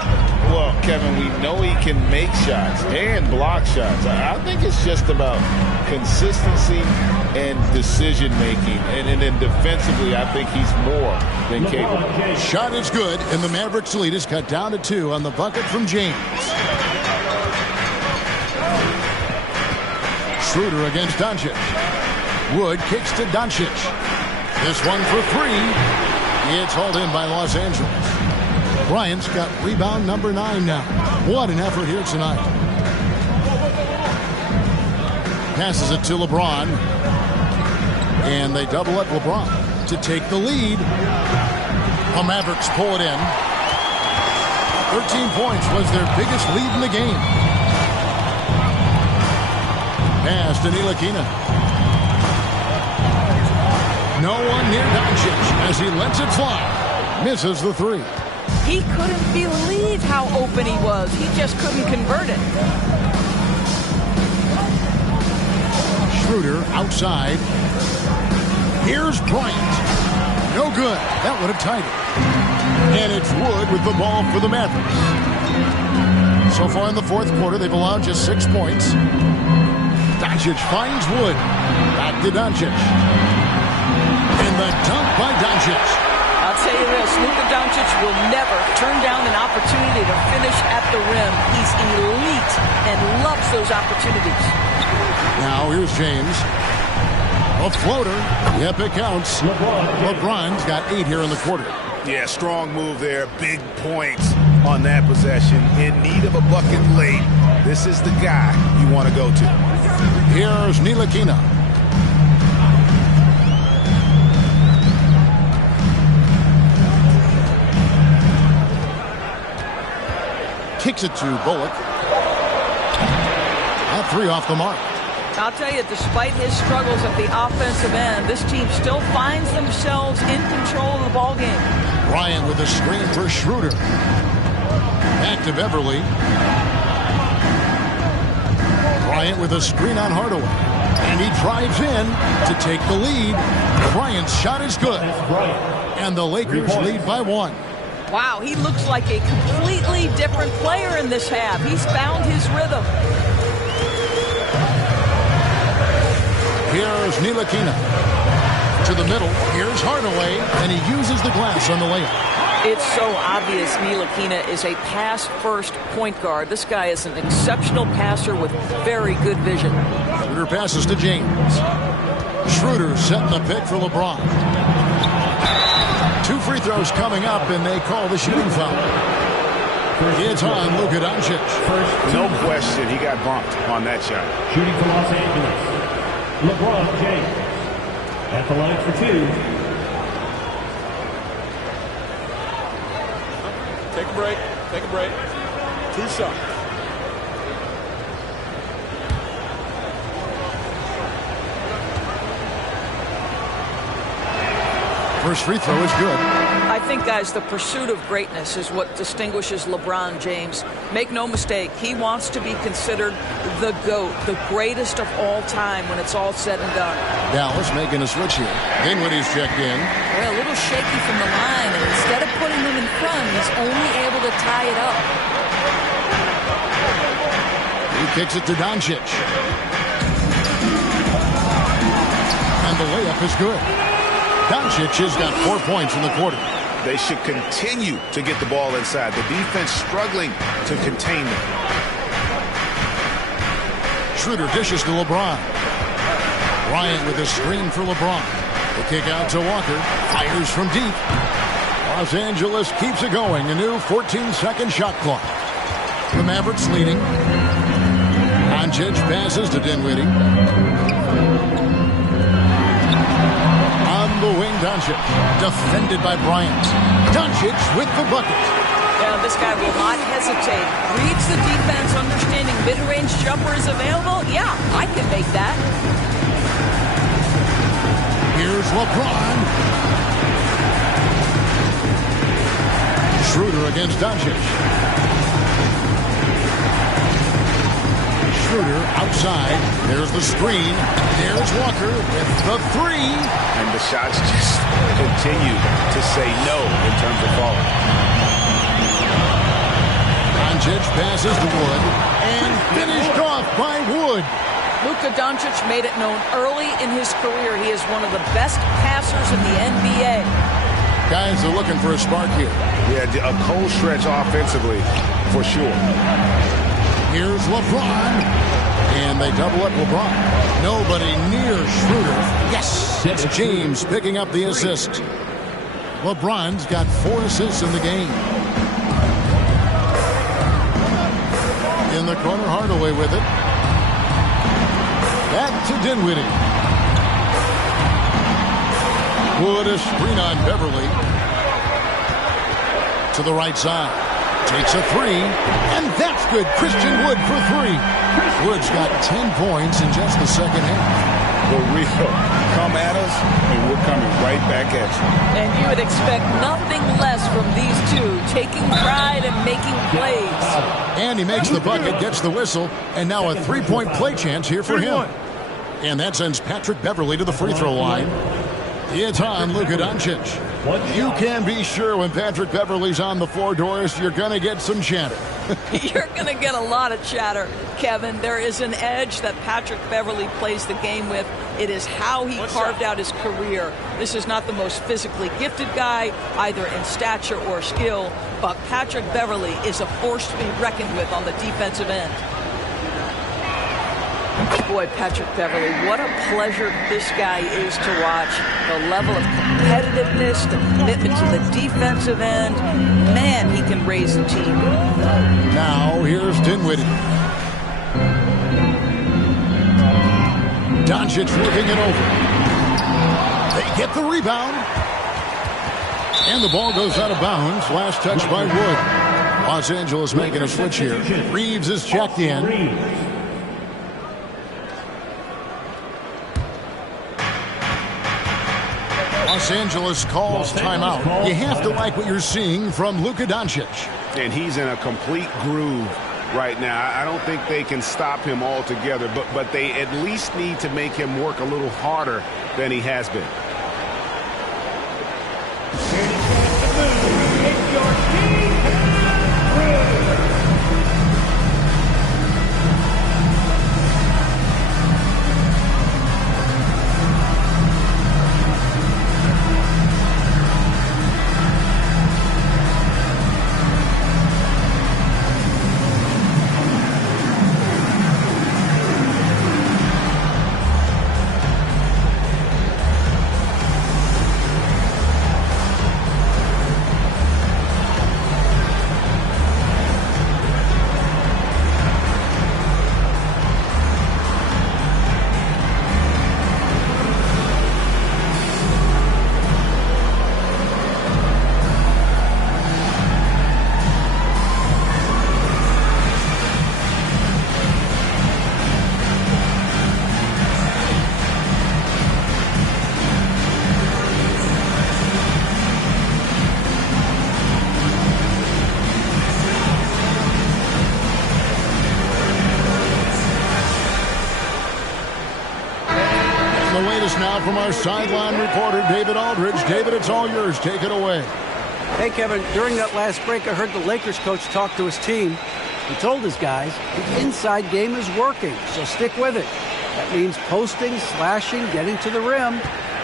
Well, Kevin, we know he can make shots and block shots. I think it's just about consistency and decision-making. And then defensively, I think he's more than capable. Shot is good, and the Mavericks lead is cut down to 2 on the bucket from James. Schroeder against Doncic. Wood kicks to Doncic. This one for three. It's hauled in by Los Angeles. Bryant's got rebound number 9 now. What an effort here tonight. Passes it to LeBron. And they double up LeBron to take the lead. The Mavericks pull it in. 13 points was their biggest lead in the game. Pass to Ntilikina. No one near Doncic as he lets it fly. Misses the three. He couldn't believe how open he was. He just couldn't convert it. Schroeder outside. Here's Bryant. No good. That would have tied it. And it's Wood with the ball for the Mavericks. So far in the fourth quarter, they've allowed just 6 points. Doncic finds Wood. Back to Doncic. And the dunk by Doncic. I'll tell you this, Luka Doncic will never turn down an opportunity to finish at the rim. He's elite and loves those opportunities. Now here's James. A floater. Yep, it counts. LeBron's got 8 here in the quarter. Yeah, strong move there. Big points on that possession. In need of a bucket late. This is the guy you want to go to. Here's Ntilikina. Kicks it to Bullock. That three off the mark. I'll tell you, despite his struggles at the offensive end, this team still finds themselves in control of the ball game. Bryant with a screen for Schroeder. Back to Beverly. Bryant with a screen on Hardaway. And he drives in to take the lead. Bryant's shot is good. And the Lakers lead by 1. Wow, he looks like a completely different player in this half. He's found his rhythm. Here's Ntilikina. To the middle. Here's Hardaway. And he uses the glass on the layup. It's so obvious Ntilikina is a pass-first point guard. This guy is an exceptional passer with very good vision. Schroeder passes to James. Schroeder setting the pick for LeBron. 2 free throws coming up, and they call the shooting foul. It's on Luka Doncic. No question, he got bumped on that shot. Shooting for Los Angeles, LeBron James. At the line for 2. Take a break. Take a break. 2 shots. First free throw is good. I think, guys, the pursuit of greatness is what distinguishes LeBron James. Make no mistake, he wants to be considered the GOAT, the greatest of all time when it's all said and done. Dallas making a switch here. Dinwiddie's checked in. Well, a little shaky from the line, and instead of putting them in front, he's only able to tie it up. He kicks it to Doncic. And the layup is good. Doncic has got 4 points in the quarter. They should continue to get the ball inside. The defense struggling to contain them. Schroeder dishes to LeBron. Bryant with a screen for LeBron. The kick out to Walker. Fires from deep. Los Angeles keeps it going. A new 14-second shot clock. The Mavericks leading. Doncic passes to Dinwiddie. The wing, Doncic, defended by Bryant. Doncic with the bucket. Yeah, this guy will not hesitate. Reads the defense, understanding mid-range jumper is available. Yeah, I can make that. Here's LeBron. Schroeder against Doncic. Schroeder outside. There's the screen. There's Walker with the three. And the shots just continue to say no in terms of falling. Doncic passes to Wood. And finished off by Wood. Luka Doncic made it known early in his career he is one of the best passers in the NBA. Guys are looking for a spark here. Yeah, a cold stretch offensively, for sure. Here's LeBron. And And they double up LeBron. Nobody near Schroeder. Yes! It's James picking up the assist. LeBron's got 4 assists in the game. In the corner, Hardaway with it. Back to Dinwiddie. Wood a screen on Beverly. To the right side. Takes a 3. And that's good. Christian Wood for 3. Wood's got 10 points in just the second half. For real. Come at us, and we're coming right back at you. And you would expect nothing less from these two, taking pride and making plays. And he makes the bucket, gets the whistle, and now a 3-point play chance here for him. And that sends Patrick Beverly to the free throw line. It's on Luka Doncic. You can be sure when Patrick Beverly's on the floor, Doris, you're going to get some chatter. You're going to get a lot of chatter, Kevin. There is an edge that Patrick Beverly plays the game with. It is how he carved out his career. This is not the most physically gifted guy, either in stature or skill, but Patrick Beverly is a force to be reckoned with on the defensive end. Boy, Patrick Beverly, what a pleasure this guy is to watch. The level of competitiveness, the commitment to the defensive end. Man, he can raise the team. Now, here's Dinwiddie. Doncic looking it over. They get the rebound. And the ball goes out of bounds. Last touch by Wood. Los Angeles making a switch here. Reeves is checked in. Los Angeles calls timeout. You have to like what you're seeing from Luka Doncic. And he's in a complete groove right now. I don't think they can stop him altogether, but they at least need to make him work a little harder than he has been. Now from our sideline reporter, David Aldridge. David, it's all yours. Take it away. Hey, Kevin, during that last break, I heard the Lakers coach talk to his team. He told his guys the inside game is working, so stick with it. That means posting, slashing, getting to the rim,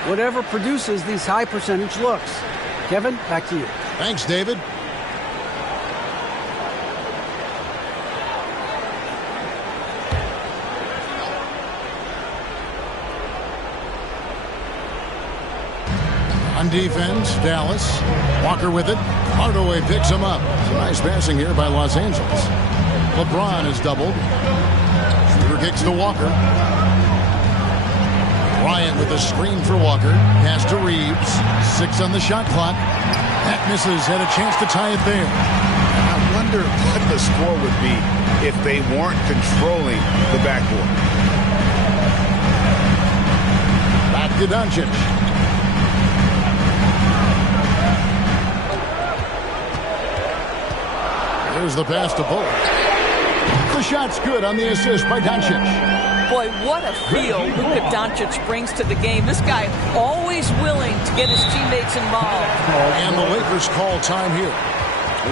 whatever produces these high percentage looks. Kevin, back to you. Thanks, David. On defense, Dallas. Walker with it. Hardaway picks him up. Nice passing here by Los Angeles. LeBron is doubled. Shooter kicks to Walker. Bryant with a screen for Walker. Pass to Reeves. 6 on the shot clock. That misses. Had a chance to tie it there. I wonder what the score would be if they weren't controlling the backboard. Back to Doncic. Here's the pass to Bullock. The shot's good on the assist by Doncic. Boy, what a feel Luka Doncic brings to the game. This guy always willing to get his teammates involved. And the Lakers call time here.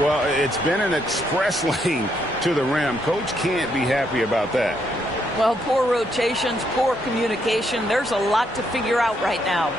Well, it's been an express lane to the rim. Coach can't be happy about that. Well, poor rotations, poor communication. There's a lot to figure out right now.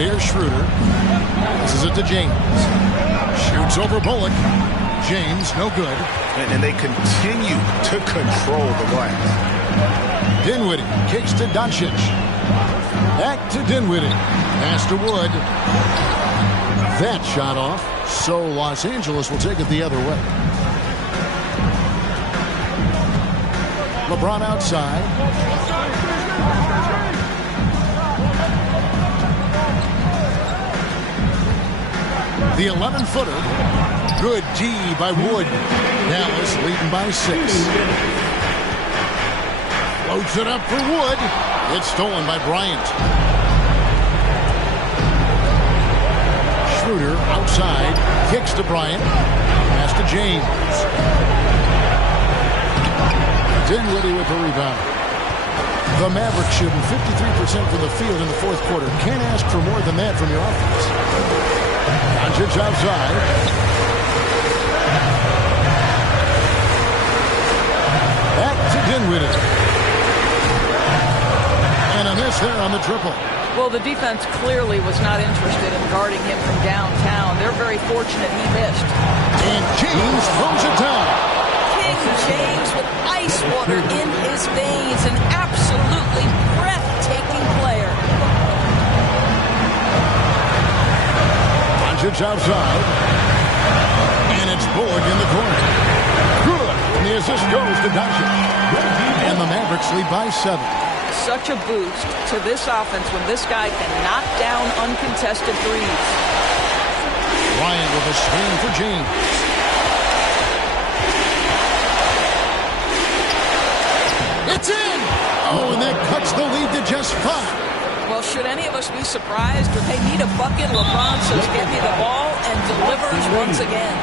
outside. Here's Schroeder. This is it to James. Shoots over Bullock. James, no good. And they continue to control the glass. Dinwiddie kicks to Doncic. Back to Dinwiddie. Pass to Wood. That shot off. So Los Angeles will take it the other way. LeBron outside. The 11-footer. Good D by Wood. Dallas leading by 6. Floats it up for Wood. It's stolen by Bryant. Schroeder outside. Kicks to Bryant. Pass to James. Dinwiddie with the rebound. The Mavericks shooting 53% from the field in the fourth quarter. Can't ask for more than that from your offense. Doncic outside. Back to Dinwiddie. And a miss there on the triple. Well, the defense clearly was not interested in guarding him from downtown. They're very fortunate he missed. And James throws it down. King James with ice water in his veins. An absolutely breathtaking player. Doncic outside. And it's Bullock in the corner. Good. And the assist goes to Doncic. And the Mavericks lead by 7. Such a boost to this offense when this guy can knock down uncontested threes. Bryant with a swing for James. It's in! Oh, and that cuts the lead to just 5. Well, should any of us be surprised if they need a bucket? LeBron says, "Get me the ball," and delivers once again.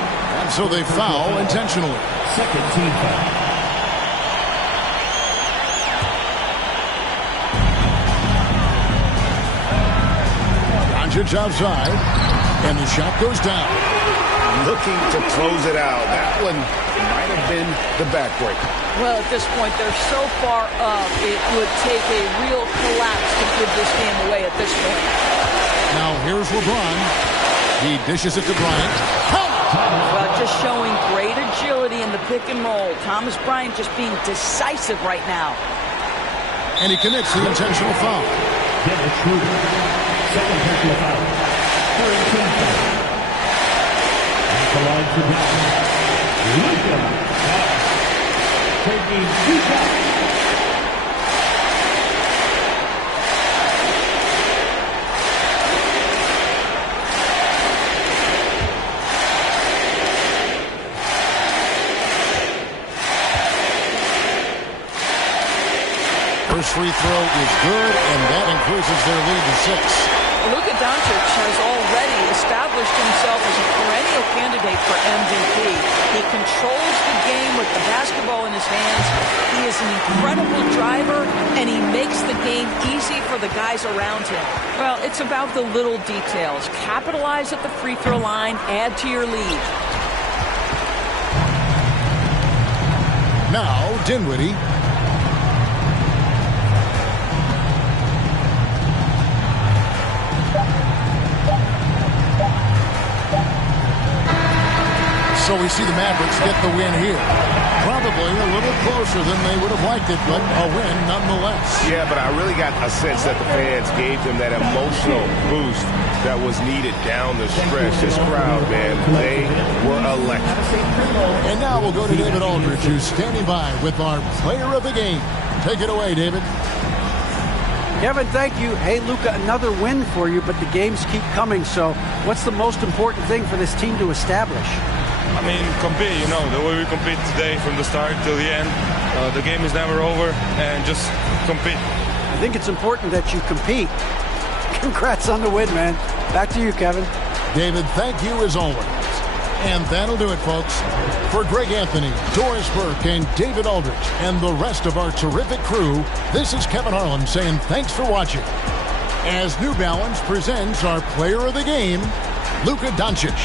And so they foul intentionally. Second team foul. Doncic outside, and the shot goes down. Looking to close it out. That one might have been the backbreaker. Well, at this point, they're so far up, it would take a real collapse to give this game away at this point. Now, here's LeBron. He dishes it to Bryant. Well, just showing great agility in the pick and roll. Thomas Bryant just being decisive right now. And he commits the intentional foul. Dennis Schroeder. Second personal foul. Third team foul. At the line for Luka. Taking 2 shots. First free throw is good, and that increases their lead to 6. Luka Doncic has already established himself as a perennial candidate for MVP. He controls the game with the basketball in his hands. He is an incredible driver, and he makes the game easy for the guys around him. Well, it's about the little details. Capitalize at the free throw line, add to your lead. Now, Dinwiddie. So we see the Mavericks get the win here. Probably a little closer than they would have liked it, but a win nonetheless. Yeah, but I really got a sense that the fans gave them that emotional boost that was needed down the stretch. This crowd, man, they were electric. And now we'll go to David Aldridge, who's standing by with our player of the game. Take it away, David. Kevin, thank you. Hey, Luka, another win for you, but the games keep coming. So what's the most important thing for this team to establish? I mean, compete, you know, the way we compete today from the start till the end. The game is never over, and just compete. I think it's important that you compete. Congrats on the win, man. Back to you, Kevin. David, thank you as always. And that'll do it, folks. For Greg Anthony, Doris Burke, and David Aldridge, and the rest of our terrific crew, this is Kevin Harlan saying thanks for watching. As New Balance presents our player of the game, Luka Doncic.